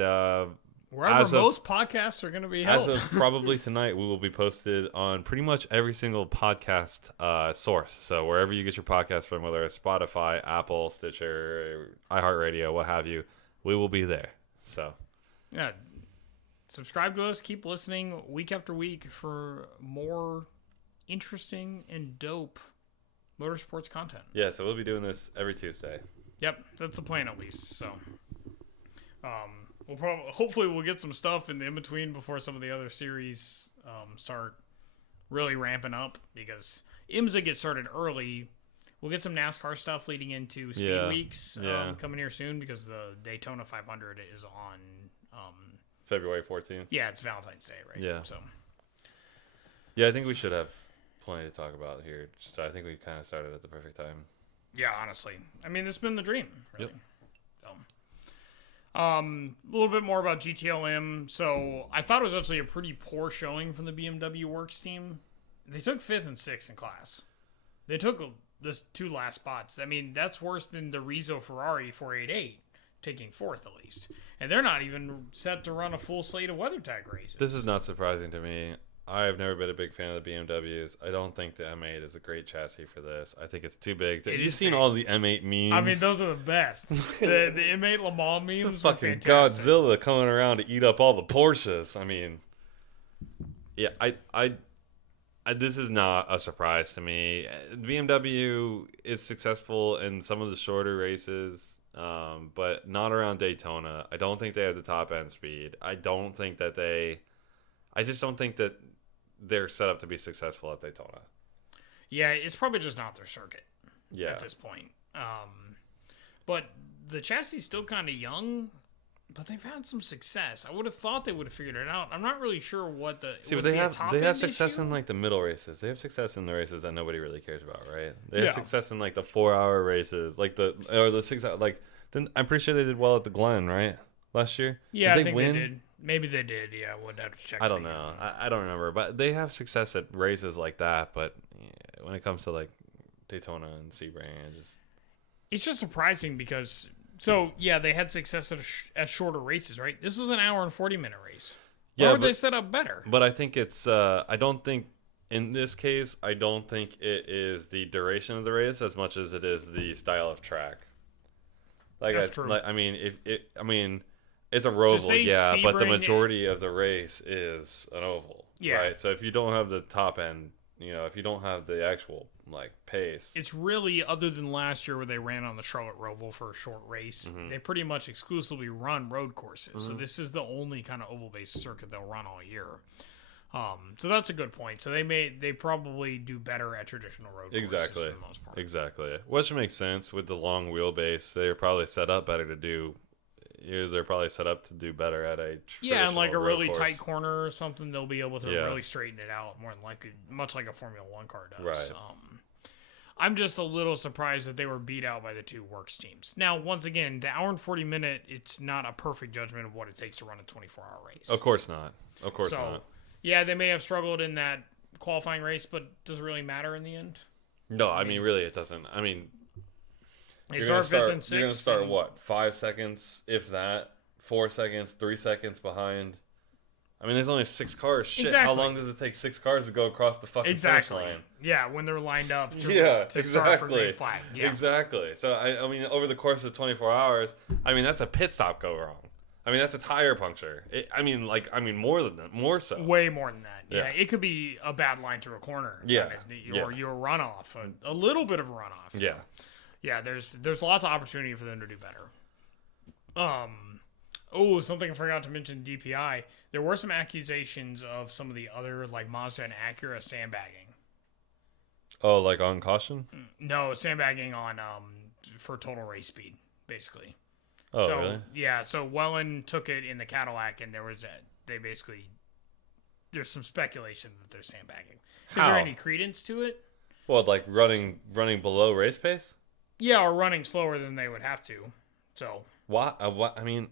wherever most podcasts are going to be held. As of probably tonight, we will be posted on pretty much every single podcast source. So wherever you get your podcast from, whether it's Spotify, Apple, Stitcher, iHeartRadio, what have you, we will be there. So yeah, subscribe to us. Keep listening week after week for more interesting and dope motorsports content. Yeah, so we'll be doing this every Tuesday. Yep, that's the plan at least. So, hopefully we'll get some stuff in the in between before some of the other series start really ramping up, because IMSA gets started early. We'll get some NASCAR stuff leading into Speed Weeks coming here soon, because the Daytona 500 is on February 14th. Yeah, it's Valentine's Day, right? Yeah. So. Yeah, I think we should have plenty to talk about here. I think we kind of started at the perfect time. Yeah, honestly. I mean, it's been the dream, really. Yep. So, a little bit more about GTLM. So, I thought it was actually a pretty poor showing from the BMW Works team. They took 5th and 6th in class. They took the 2 last spots. I mean, that's worse than the Rizzo Ferrari 488 taking 4th at least. And they're not even set to run a full slate of WeatherTech races. This is not surprising to me. I've never been a big fan of the BMWs. I don't think the M8 is a great chassis for this. I think it's too big. You've seen all the M8 memes. I mean, those are the best. the M8 Le Mans memes the fucking Godzilla coming around to eat up all the Porsches. I mean, yeah, I this is not a surprise to me. BMW is successful in some of the shorter races, but not around Daytona. I don't think they have the top end speed. I just don't think that they're set up to be successful at Daytona. Yeah, it's probably just not their circuit at this point. But the chassis is still kind of young. But they've had some success. I would have thought they would have figured it out. I'm not really sure what the see, but they have success in like the middle races. They have success in the races that nobody really cares about, right? They have success in like the 4-hour races, like the 6 hour. Like then I'm pretty sure they did well at the Glen, right? Last year. Yeah, I think they did. Maybe they did. Yeah, I would have to check. I don't know. I don't remember, but they have success at races like that. But yeah, when it comes to like Daytona and Sebring, it's just surprising because. So, yeah, they had success at shorter races, right? This was an hour and 40-minute race. Why would they set up better? But I think it's, I don't think, in this case, I don't think it is the duration of the race as much as it is the style of track. That's true. I mean, it's a roval, yeah, but the majority of the race is an oval, right? So if you don't have the top end, if you don't have the actual pace, it's really, other than last year where they ran on the Charlotte Roval for a short race, they pretty much exclusively run road courses. So this is the only kind of oval-based circuit they'll run all year. So that's a good point. So they probably do better at traditional road courses for the most part. Exactly. Which makes sense with the long wheelbase. They're probably set up better to do. They're probably set up to do better at a and like a really tight corner or something, they'll be able to really straighten it out more than likely, much like a Formula One car does. Right. I'm just a little surprised that they were beat out by the two works teams. Now, once again, the hour and 40-minute, it's not a perfect judgment of what it takes to run a 24-hour race. Of course not. Not. Yeah, they may have struggled in that qualifying race, but does it really matter in the end? No, I mean really, it doesn't. I mean. You're going to start, what, 5 seconds, if that, 4 seconds, 3 seconds behind. I mean, there's only 6 cars. Shit, How long does it take 6 cars to go across the fucking finish line? Yeah, when they're lined up to start for green flag. Yeah. Exactly. So, I mean, over the course of 24 hours, I mean, that's a pit stop go wrong. I mean, that's a tire puncture. More than that. More so. Way more than that. Yeah. It could be a bad line through a corner. Or your runoff. A little bit of a runoff. Yeah. Yeah, there's lots of opportunity for them to do better. Something I forgot to mention, DPI. There were some accusations of some of the other, like Mazda and Acura, sandbagging. Oh, like on caution? No, sandbagging on for total race speed, basically. Oh, really? Yeah, so Wellen took it in the Cadillac, and there's some speculation that they're sandbagging. Is there any credence to it? Well, like running below race pace? Yeah, or running slower than they would have to. So what?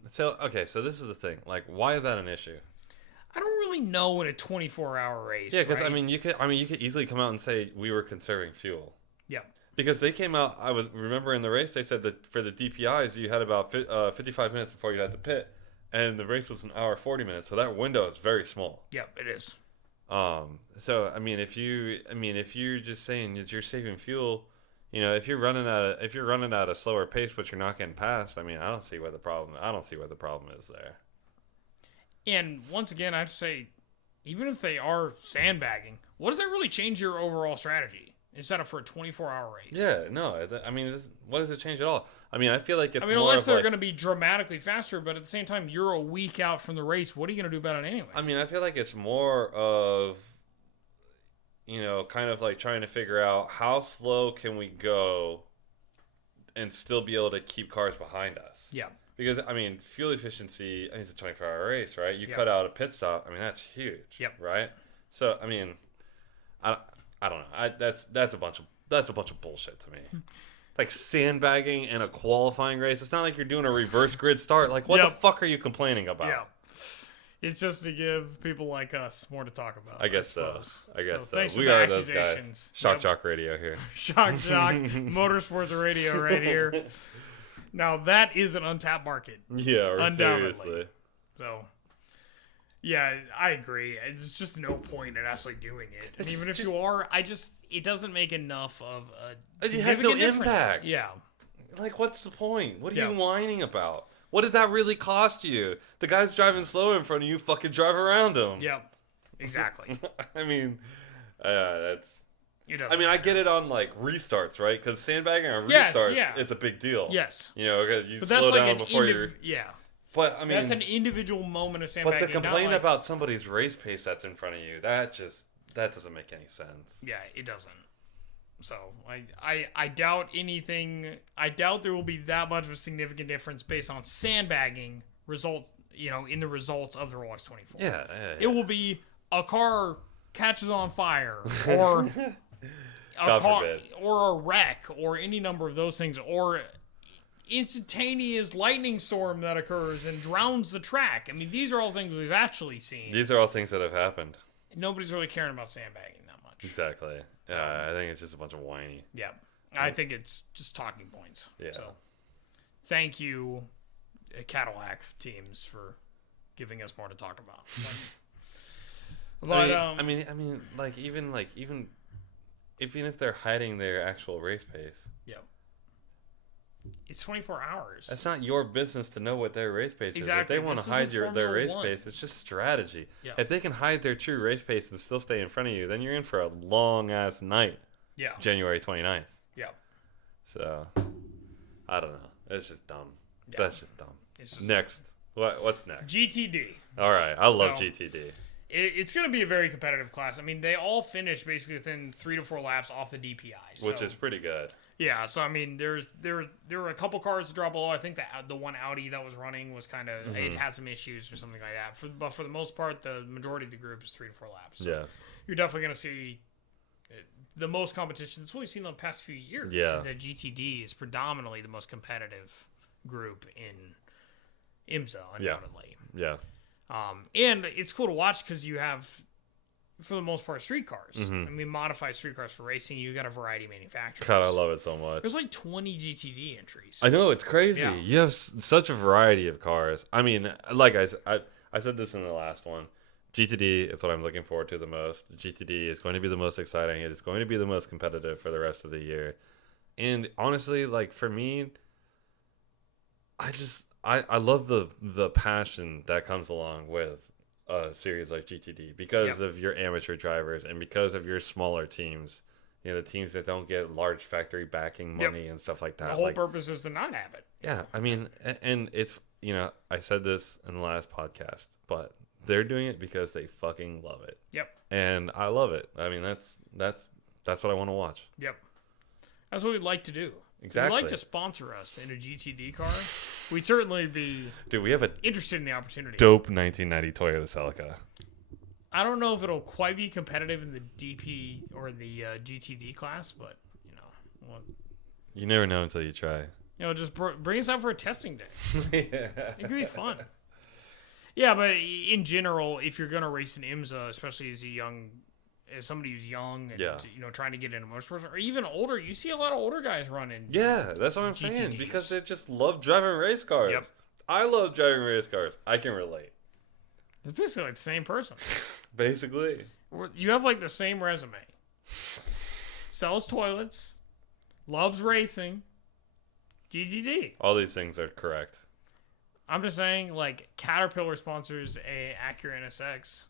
So this is the thing. Like, why is that an issue? I don't really know in a 24-hour race. Yeah, because you could easily come out and say we were conserving fuel. Yeah. Because they came out. Remember in the race they said that for the DPIs you had about 55 minutes before you had to pit, and the race was an hour 40 minutes. So that window is very small. Yep, it is. So if you're just saying that you're saving fuel. If you're running at a slower pace, but you're not getting past, I don't see what the problem is there. And once again, I have to say, even if they are sandbagging, what does that really change your overall strategy instead of for a 24-hour race? Yeah, no. What does it change at all? I feel like it's. Unless they're going to be dramatically faster, but at the same time, you're a week out from the race. What are you going to do about it anyway? I feel like it's more of. Kind of like trying to figure out how slow can we go and still be able to keep cars behind us. Yeah. Because, fuel efficiency, it's a 24-hour race, right? You cut out a pit stop. That's huge. Yep. Right? So, I don't know. That's a bunch of bullshit to me. Like sandbagging in a qualifying race. It's not like you're doing a reverse grid start. Like, what the fuck are you complaining about? Yeah. It's just to give people like us more to talk about. I guess so. We are those guys. Shock Jock Radio here. Shock Jock Motorsports Radio right here. Now, that is an untapped market. Yeah, seriously. So, yeah, I agree. It's just no point in actually doing it. And even if you are, it doesn't make enough of a It has no impact. Yeah. Like, what's the point? What are you whining about? What did that really cost you? The guy's driving slow in front of you. Fucking drive around him. Yep. Exactly. That's. I get it on like restarts, right? Because sandbagging on restarts, it's a big deal. Yes. Because you slow down before you're. Yeah. But that's an individual moment of sandbagging. But to complain about somebody's race pace that's in front of you, that doesn't make any sense. Yeah, it doesn't. So I doubt anything. I doubt there will be that much of a significant difference based on sandbagging result, in the results of the Rolex 24. Yeah. It will be a car catches on fire, or a car, or a wreck, or any number of those things, or instantaneous lightning storm that occurs and drowns the track. I mean, these are all things we've actually seen. These are all things that have happened. Nobody's really caring about sandbagging that much. Exactly. I think it's just a bunch of whiny. Yeah. I think it's just talking points. Yeah. So, thank you, Cadillac teams, for giving us more to talk about. But I mean, even if they're hiding their actual race pace. Yeah. It's 24 hours. That's not your business to know what their race pace is. If they want to hide their race pace, it's just strategy. Yeah. If they can hide their true race pace and still stay in front of you, then you're in for a long-ass night. Yeah. January 29th. Yeah. So, I don't know. It's just dumb. Yeah. That's just dumb. Next. What's next? GTD. All right. I love GTD. It's going to be a very competitive class. I mean, they all finish basically within 3 to 4 laps off the DPI. Which is pretty good. Yeah, so I mean, there were a couple cars that dropped below. I think the one Audi that was running was kind of it had some issues or something like that. But for the most part, the majority of the group is 3 to 4 laps. So yeah, you're definitely going to see the most competition. That's what we've seen in the past few years. Yeah, that GTD is predominantly the most competitive group in IMSA, undoubtedly. Yeah. And it's cool to watch because you have, for the most part, street cars. I mean, modified street cars for racing. You got a variety of manufacturers. God, I love it so much. There's like 20 GTD entries. I know, it's crazy. Yeah. You have such a variety of cars. I mean, like I said this in the last one. GTD is what I'm looking forward to the most. GTD is going to be the most exciting. It is going to be the most competitive for the rest of the year. And honestly, like for me, I love the passion that comes along with a series like GTD because of your amateur drivers and because of your smaller teams, the teams that don't get large factory backing money and stuff like that. The whole purpose is to not have it. Yeah, I mean, and it's, I said this in the last podcast, but they're doing it because they fucking love it. Yep. And I love it. I mean, that's what I want to watch. Yep. That's what we'd like to do. Exactly. If you'd like to sponsor us in a GTD car, we'd certainly be interested in the opportunity. Dope 1990 Toyota Celica. I don't know if it'll quite be competitive in the DP or the GTD class, but, you never know until you try. Just bring us out for a testing day. It could be fun. Yeah, but in general, if you're going to race an IMSA, especially as somebody who's young and trying to get into motorsports, or even older, you see a lot of older guys running. Yeah, that's what I'm saying, because they just love driving race cars. Yep. I love driving race cars. I can relate. It's basically like the same person. Basically. You have like the same resume. Sells toilets, loves racing, GTD. All these things are correct. I'm just saying, like, Caterpillar sponsors a Acura NSX.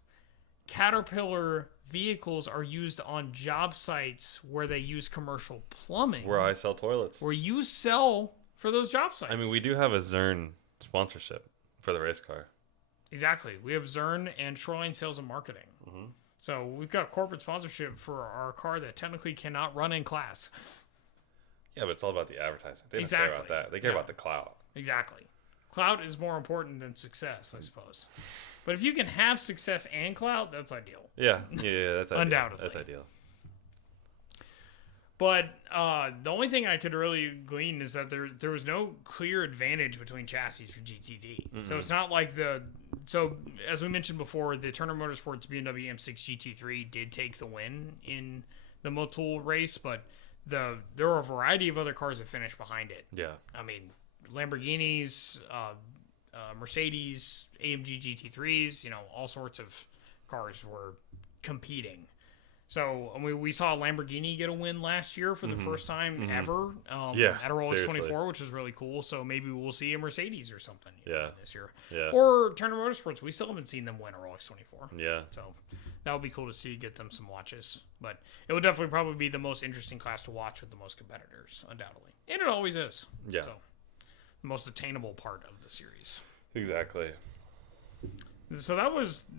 Caterpillar vehicles are used on job sites where they use commercial plumbing. Where I sell toilets. Where you sell for those job sites. I mean, we do have a Zern sponsorship for the race car. Exactly. We have Zern and Shoreline Sales and Marketing. Mm-hmm. So we've got corporate sponsorship for our car that technically cannot run in class. Yeah, but it's all about the advertising. They don't care about that. They care about the clout. Exactly. Clout is more important than success, I suppose. But if you can have success and clout, that's ideal. Yeah, that's ideal. Undoubtedly. That's ideal. But the only thing I could really glean is that there was no clear advantage between chassis for GTD. Mm-hmm. So it's not like So as we mentioned before, the Turner Motorsports BMW M6 GT3 did take the win in the Motul race, but there were a variety of other cars that finished behind it. Yeah. I mean, Lamborghinis, Mercedes, AMG GT3s, all sorts of cars were competing. So we saw a Lamborghini get a win last year for the first time ever at a Rolex 24, which was really cool. So maybe we'll see a Mercedes or something this year. Yeah. Or Turner Motorsports. We still haven't seen them win a Rolex 24. Yeah. So that would be cool to see, get them some watches. But it would definitely probably be the most interesting class to watch with the most competitors, undoubtedly. And it always is. Yeah. So the most attainable part of the series. Exactly. So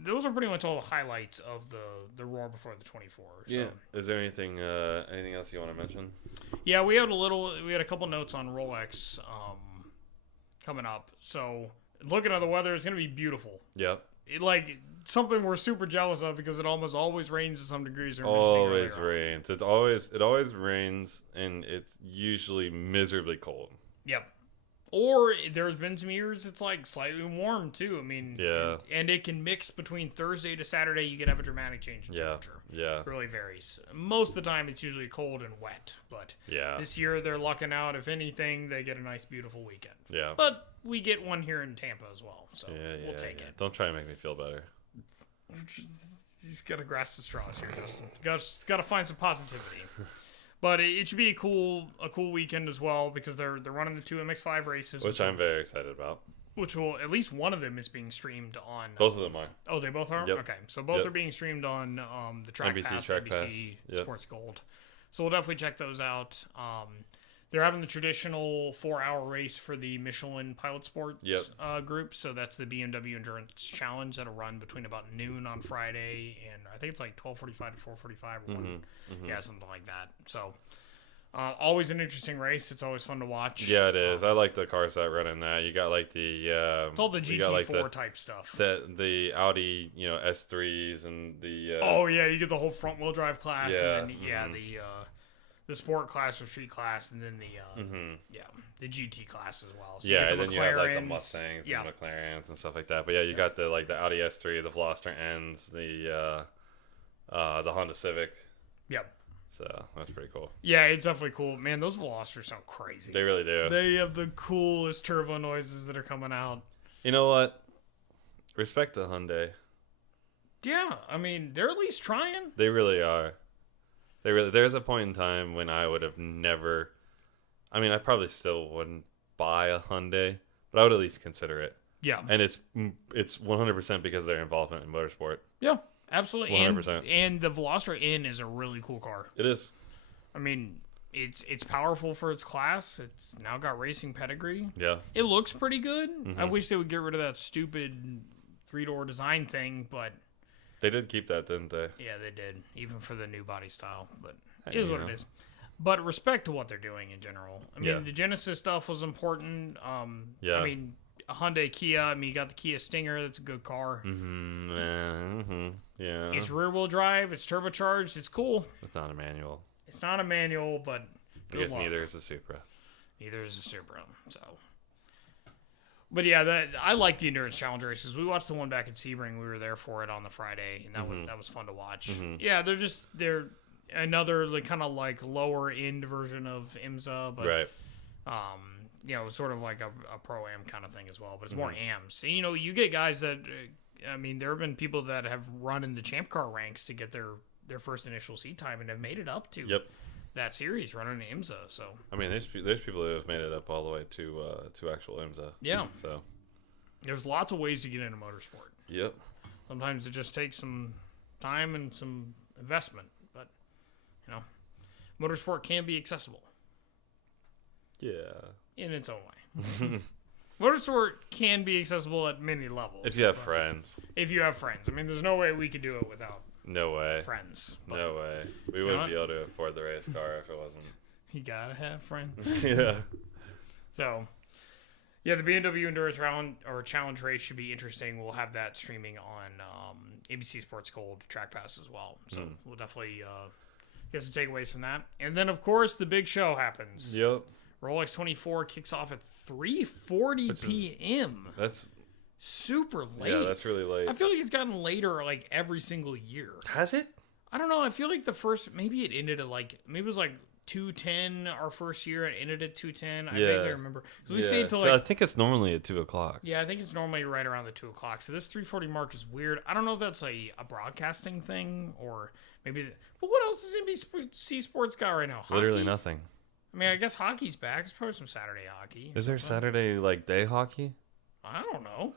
those are pretty much all the highlights of the Roar before the 24. So. Yeah. Is there anything else you want to mention? Yeah, we had a couple notes on Rolex coming up. So Looking at the weather, it's going to be beautiful. Yep. Something we're super jealous of because it almost always rains to some degrees. Always rains. It always rains, and it's usually miserably cold. Yep. Or there's been some years it's like slightly warm too. I mean, yeah. And it can mix between Thursday to Saturday. You can have a dramatic change in temperature. Yeah. It really varies. Most of the time it's usually cold and wet. But this year they're lucking out. If anything, they get a nice, beautiful weekend. Yeah. But we get one here in Tampa as well. So we'll take it. Don't try and make me feel better. You just got to grasp the straws here, Justin. Got to find some positivity. But it should be a cool weekend as well because they're running the 2 MX5 races, which I'm very excited about. Which will at least one of them is being streamed on. Both of them are. Oh, they both are. Yep. Okay, so both are being streamed on the Track NBC Pass, Track NBC Pass. Sports Gold. So we'll definitely check those out. They're having the traditional 4-hour race for the Michelin Pilot Sport group. So that's the BMW Endurance Challenge that'll run between about noon on Friday and I think it's like 12:45 to 4:45 or something like that. So always an interesting race. It's always fun to watch. Yeah, it is. I like the cars that run in that. You got like the it's all the GT4 type stuff. The Audi, S3s and the you get the whole front wheel drive class and then the sport class or street class, and then the GT class as well. So and then you have like the Mustangs and McLarens and stuff like that. But you got the Audi S3, the Veloster N's, the Honda Civic. Yep. So that's pretty cool. Yeah, it's definitely cool. Man, those Velosters sound crazy. They really do. They have the coolest turbo noises that are coming out. You know what? Respect to Hyundai. Yeah, I mean, they're at least trying. They really are. There's a point in time when I would have never. I mean, I probably still wouldn't buy a Hyundai, but I would at least consider it. Yeah. And it's 100% because of their involvement in motorsport. Yeah, absolutely. 100%. And the Veloster N is a really cool car. It is. I mean, it's powerful for its class. It's now got racing pedigree. Yeah. It looks pretty good. I wish they would get rid of that stupid 3-door design thing, but they did keep that, didn't they? Yeah, they did, even for the new body style. But it is what it is. But respect to what they're doing in general. I mean, the Genesis stuff was important. I mean, a Hyundai Kia. I mean, you got the Kia Stinger. That's a good car. Yeah. It's rear-wheel drive. It's turbocharged. It's cool. It's not a manual. It's not a manual, but I guess neither is a Supra. Neither is a Supra. So. But yeah, I like the endurance challenge races. We watched the one back at Sebring. We were there for it on the Friday, and that was fun to watch. Yeah, they're another kind of like lower end version of IMSA, but sort of like a pro am kind of thing as well. But it's more AMs. So, you get guys that I mean, there have been people that have run in the Champ Car ranks to get their first initial seat time and have made it up to that series running an IMSA. So I mean, there's people who have made it up all the way to actual IMSA. Yeah. So there's lots of ways to get into motorsport. Yep. Sometimes it just takes some time and some investment, but motorsport can be accessible. Yeah. In its own way. Motorsport can be accessible at many levels. If you have friends. If you have friends. I mean, there's no way we could do it without friends. But no way. We wouldn't be able to afford the race car if it wasn't. You gotta have friends. Yeah. So, yeah, the BMW Endurance Challenge race should be interesting. We'll have that streaming on ABC Sports Gold Track Pass as well. So we'll definitely get some takeaways from that. And then, of course, the big show happens. Yep. Rolex 24 kicks off at 3:40 p.m. That's super late. Yeah, that's really late. I feel like it's gotten later like every single year. Has it? I don't know. I feel like maybe it ended at maybe it was 2:10 our first year. It ended at 2:10. I vaguely remember. So we stayed till I think it's normally at 2:00. Yeah, I think it's normally right around the 2:00. So this 3:40 mark is weird. I don't know if that's a broadcasting thing or maybe. But what else is NBC Sports got right now? Hockey? Literally nothing. I mean, I guess hockey's back. It's probably some Saturday hockey. Is there Saturday day hockey? I don't know.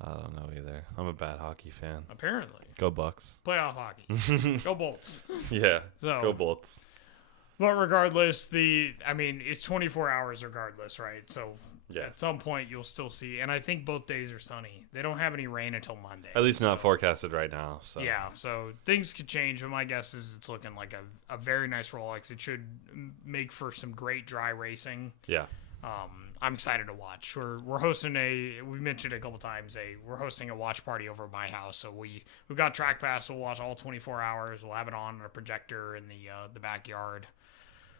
I don't know either. I'm a bad hockey fan. Apparently. Go Bucks. Playoff hockey. Go Bolts. Yeah. Go Bolts. But regardless, it's 24 hours regardless, right? So at some point you'll still see. And I think both days are sunny. They don't have any rain until Monday. At least not forecasted right now. So. Yeah, so things could change. But my guess is it's looking like a very nice Rolex. It should make for some great dry racing. Yeah. I'm excited to watch. We're hosting we mentioned it a couple times, we're hosting a watch party over at my house. So we've got Track Pass. We'll watch all 24 hours. We'll have it on a projector in the backyard.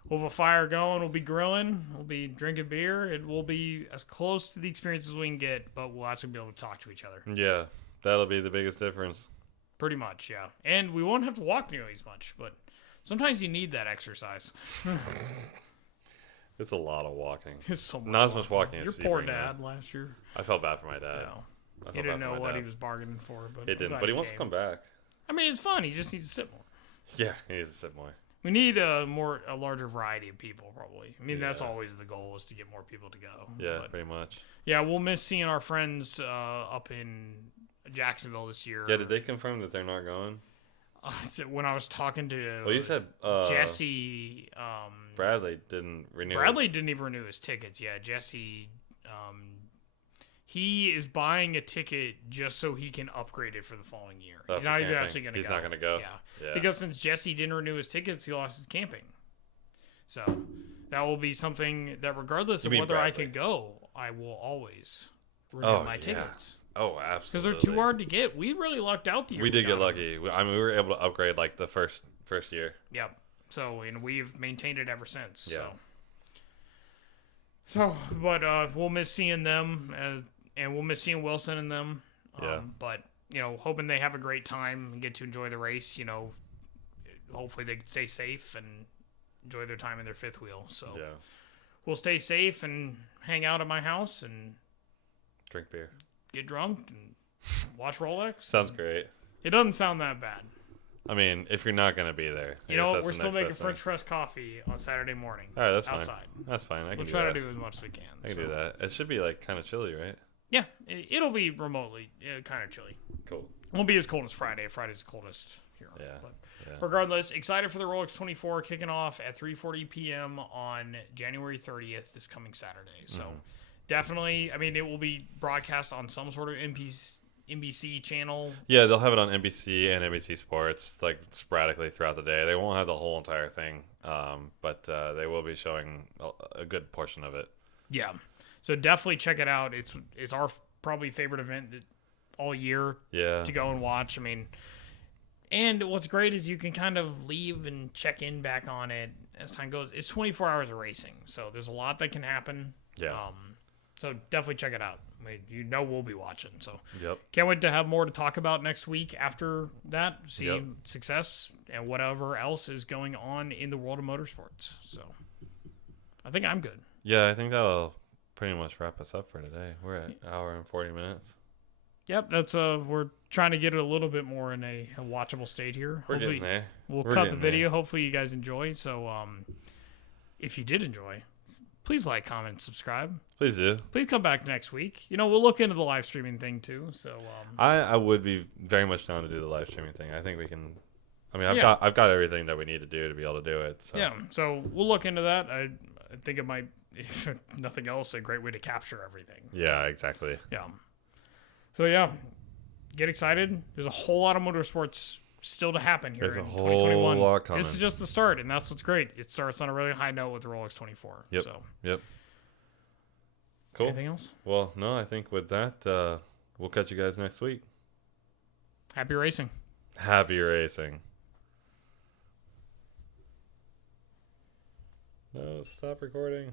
We'll have a fire going. We'll be grilling. We'll be drinking beer. It will be as close to the experience as we can get, but we'll actually be able to talk to each other. Yeah, that'll be the biggest difference. Pretty much, yeah. And we won't have to walk nearly as much, but sometimes you need that exercise. It's a lot of walking. It's so much Not as much walking as your poor dad last year. I felt bad for my dad. No. He didn't know what he was bargaining for, but he didn't. But he wants to come back. I mean, it's fun. He just needs to sit more. Yeah, he needs to sit more. We need a larger variety of people, probably. I mean, that's always the goal, is to get more people to go. Yeah, pretty much. Yeah, we'll miss seeing our friends up in Jacksonville this year. Yeah, did they confirm that they're not going? When I was talking to you said Jesse, Bradley didn't renew. Bradley didn't even renew his tickets. Yeah, Jesse, he is buying a ticket just so he can upgrade it for the following year. He's not even actually going to go. He's not going to go. Yeah, because since Jesse didn't renew his tickets, he lost his camping. So that will be something that, regardless of whether I can go, I will always renew my tickets. Oh, absolutely. Because they're too hard to get. We really lucked out the year. We did get lucky. I mean, we were able to upgrade like the first year. Yep. So, and we've maintained it ever since. Yeah. But we'll miss seeing them, and we'll miss seeing Wilson and them. But, hoping they have a great time and get to enjoy the race. Hopefully they can stay safe and enjoy their time in their fifth wheel. So, we'll stay safe and hang out at my house and drink beer. Get drunk and watch Rolex. Sounds great. It doesn't sound that bad. I mean, if you're not going to be there. We're still making French press coffee on Saturday morning. All right, that's outside. Fine. That's fine. We'll try to do as much as we can. I can do that. It should be like kind of chilly, right? Yeah, it'll be remotely kind of chilly. Cool. It won't be as cold as Friday. Friday's the coldest here. Yeah. But regardless, excited for the Rolex 24 kicking off at 3:40 p.m. on January 30th, this coming Saturday. So definitely, I mean, it will be broadcast on some sort of NBC channel. Yeah, they'll have it on NBC and NBC Sports, like sporadically throughout the day. They won't have the whole entire thing, but they will be showing a good portion of it. Yeah, so definitely check it out. It's our probably favorite event all year. Yeah, to go and watch. I mean, and what's great is you can kind of leave and check in back on it as time goes. It's 24 hours of racing, so there's a lot that can happen. Yeah. So definitely check it out. I mean, we'll be watching. So Yep. Can't wait to have more to talk about next week after that. See success and whatever else is going on in the world of motorsports. So I think I'm good. Yeah, I think that'll pretty much wrap us up for today. We're at an hour and 40 minutes. Yep, that's we're trying to get it a little bit more in a watchable state here. We're getting there. We'll cut the video. Hopefully you guys enjoy. So if you did enjoy, please like, comment, subscribe. Please do. Please come back next week. We'll look into the live streaming thing too. So I would be very much down to do the live streaming thing. I think we can. I mean, I've got everything that we need to do to be able to do it. So. Yeah. So we'll look into that. I think it might, if nothing else, a great way to capture everything. Yeah. Exactly. Yeah. So get excited. There's a whole lot of motorsports still to happen here in 2021. Lot coming. This is just the start, and that's what's great. It starts on a really high note with the Rolex 24. Yep. So. Yep. Cool. Anything else? Well, no, I think with that, we'll catch you guys next week. Happy racing. Happy racing. No, stop recording.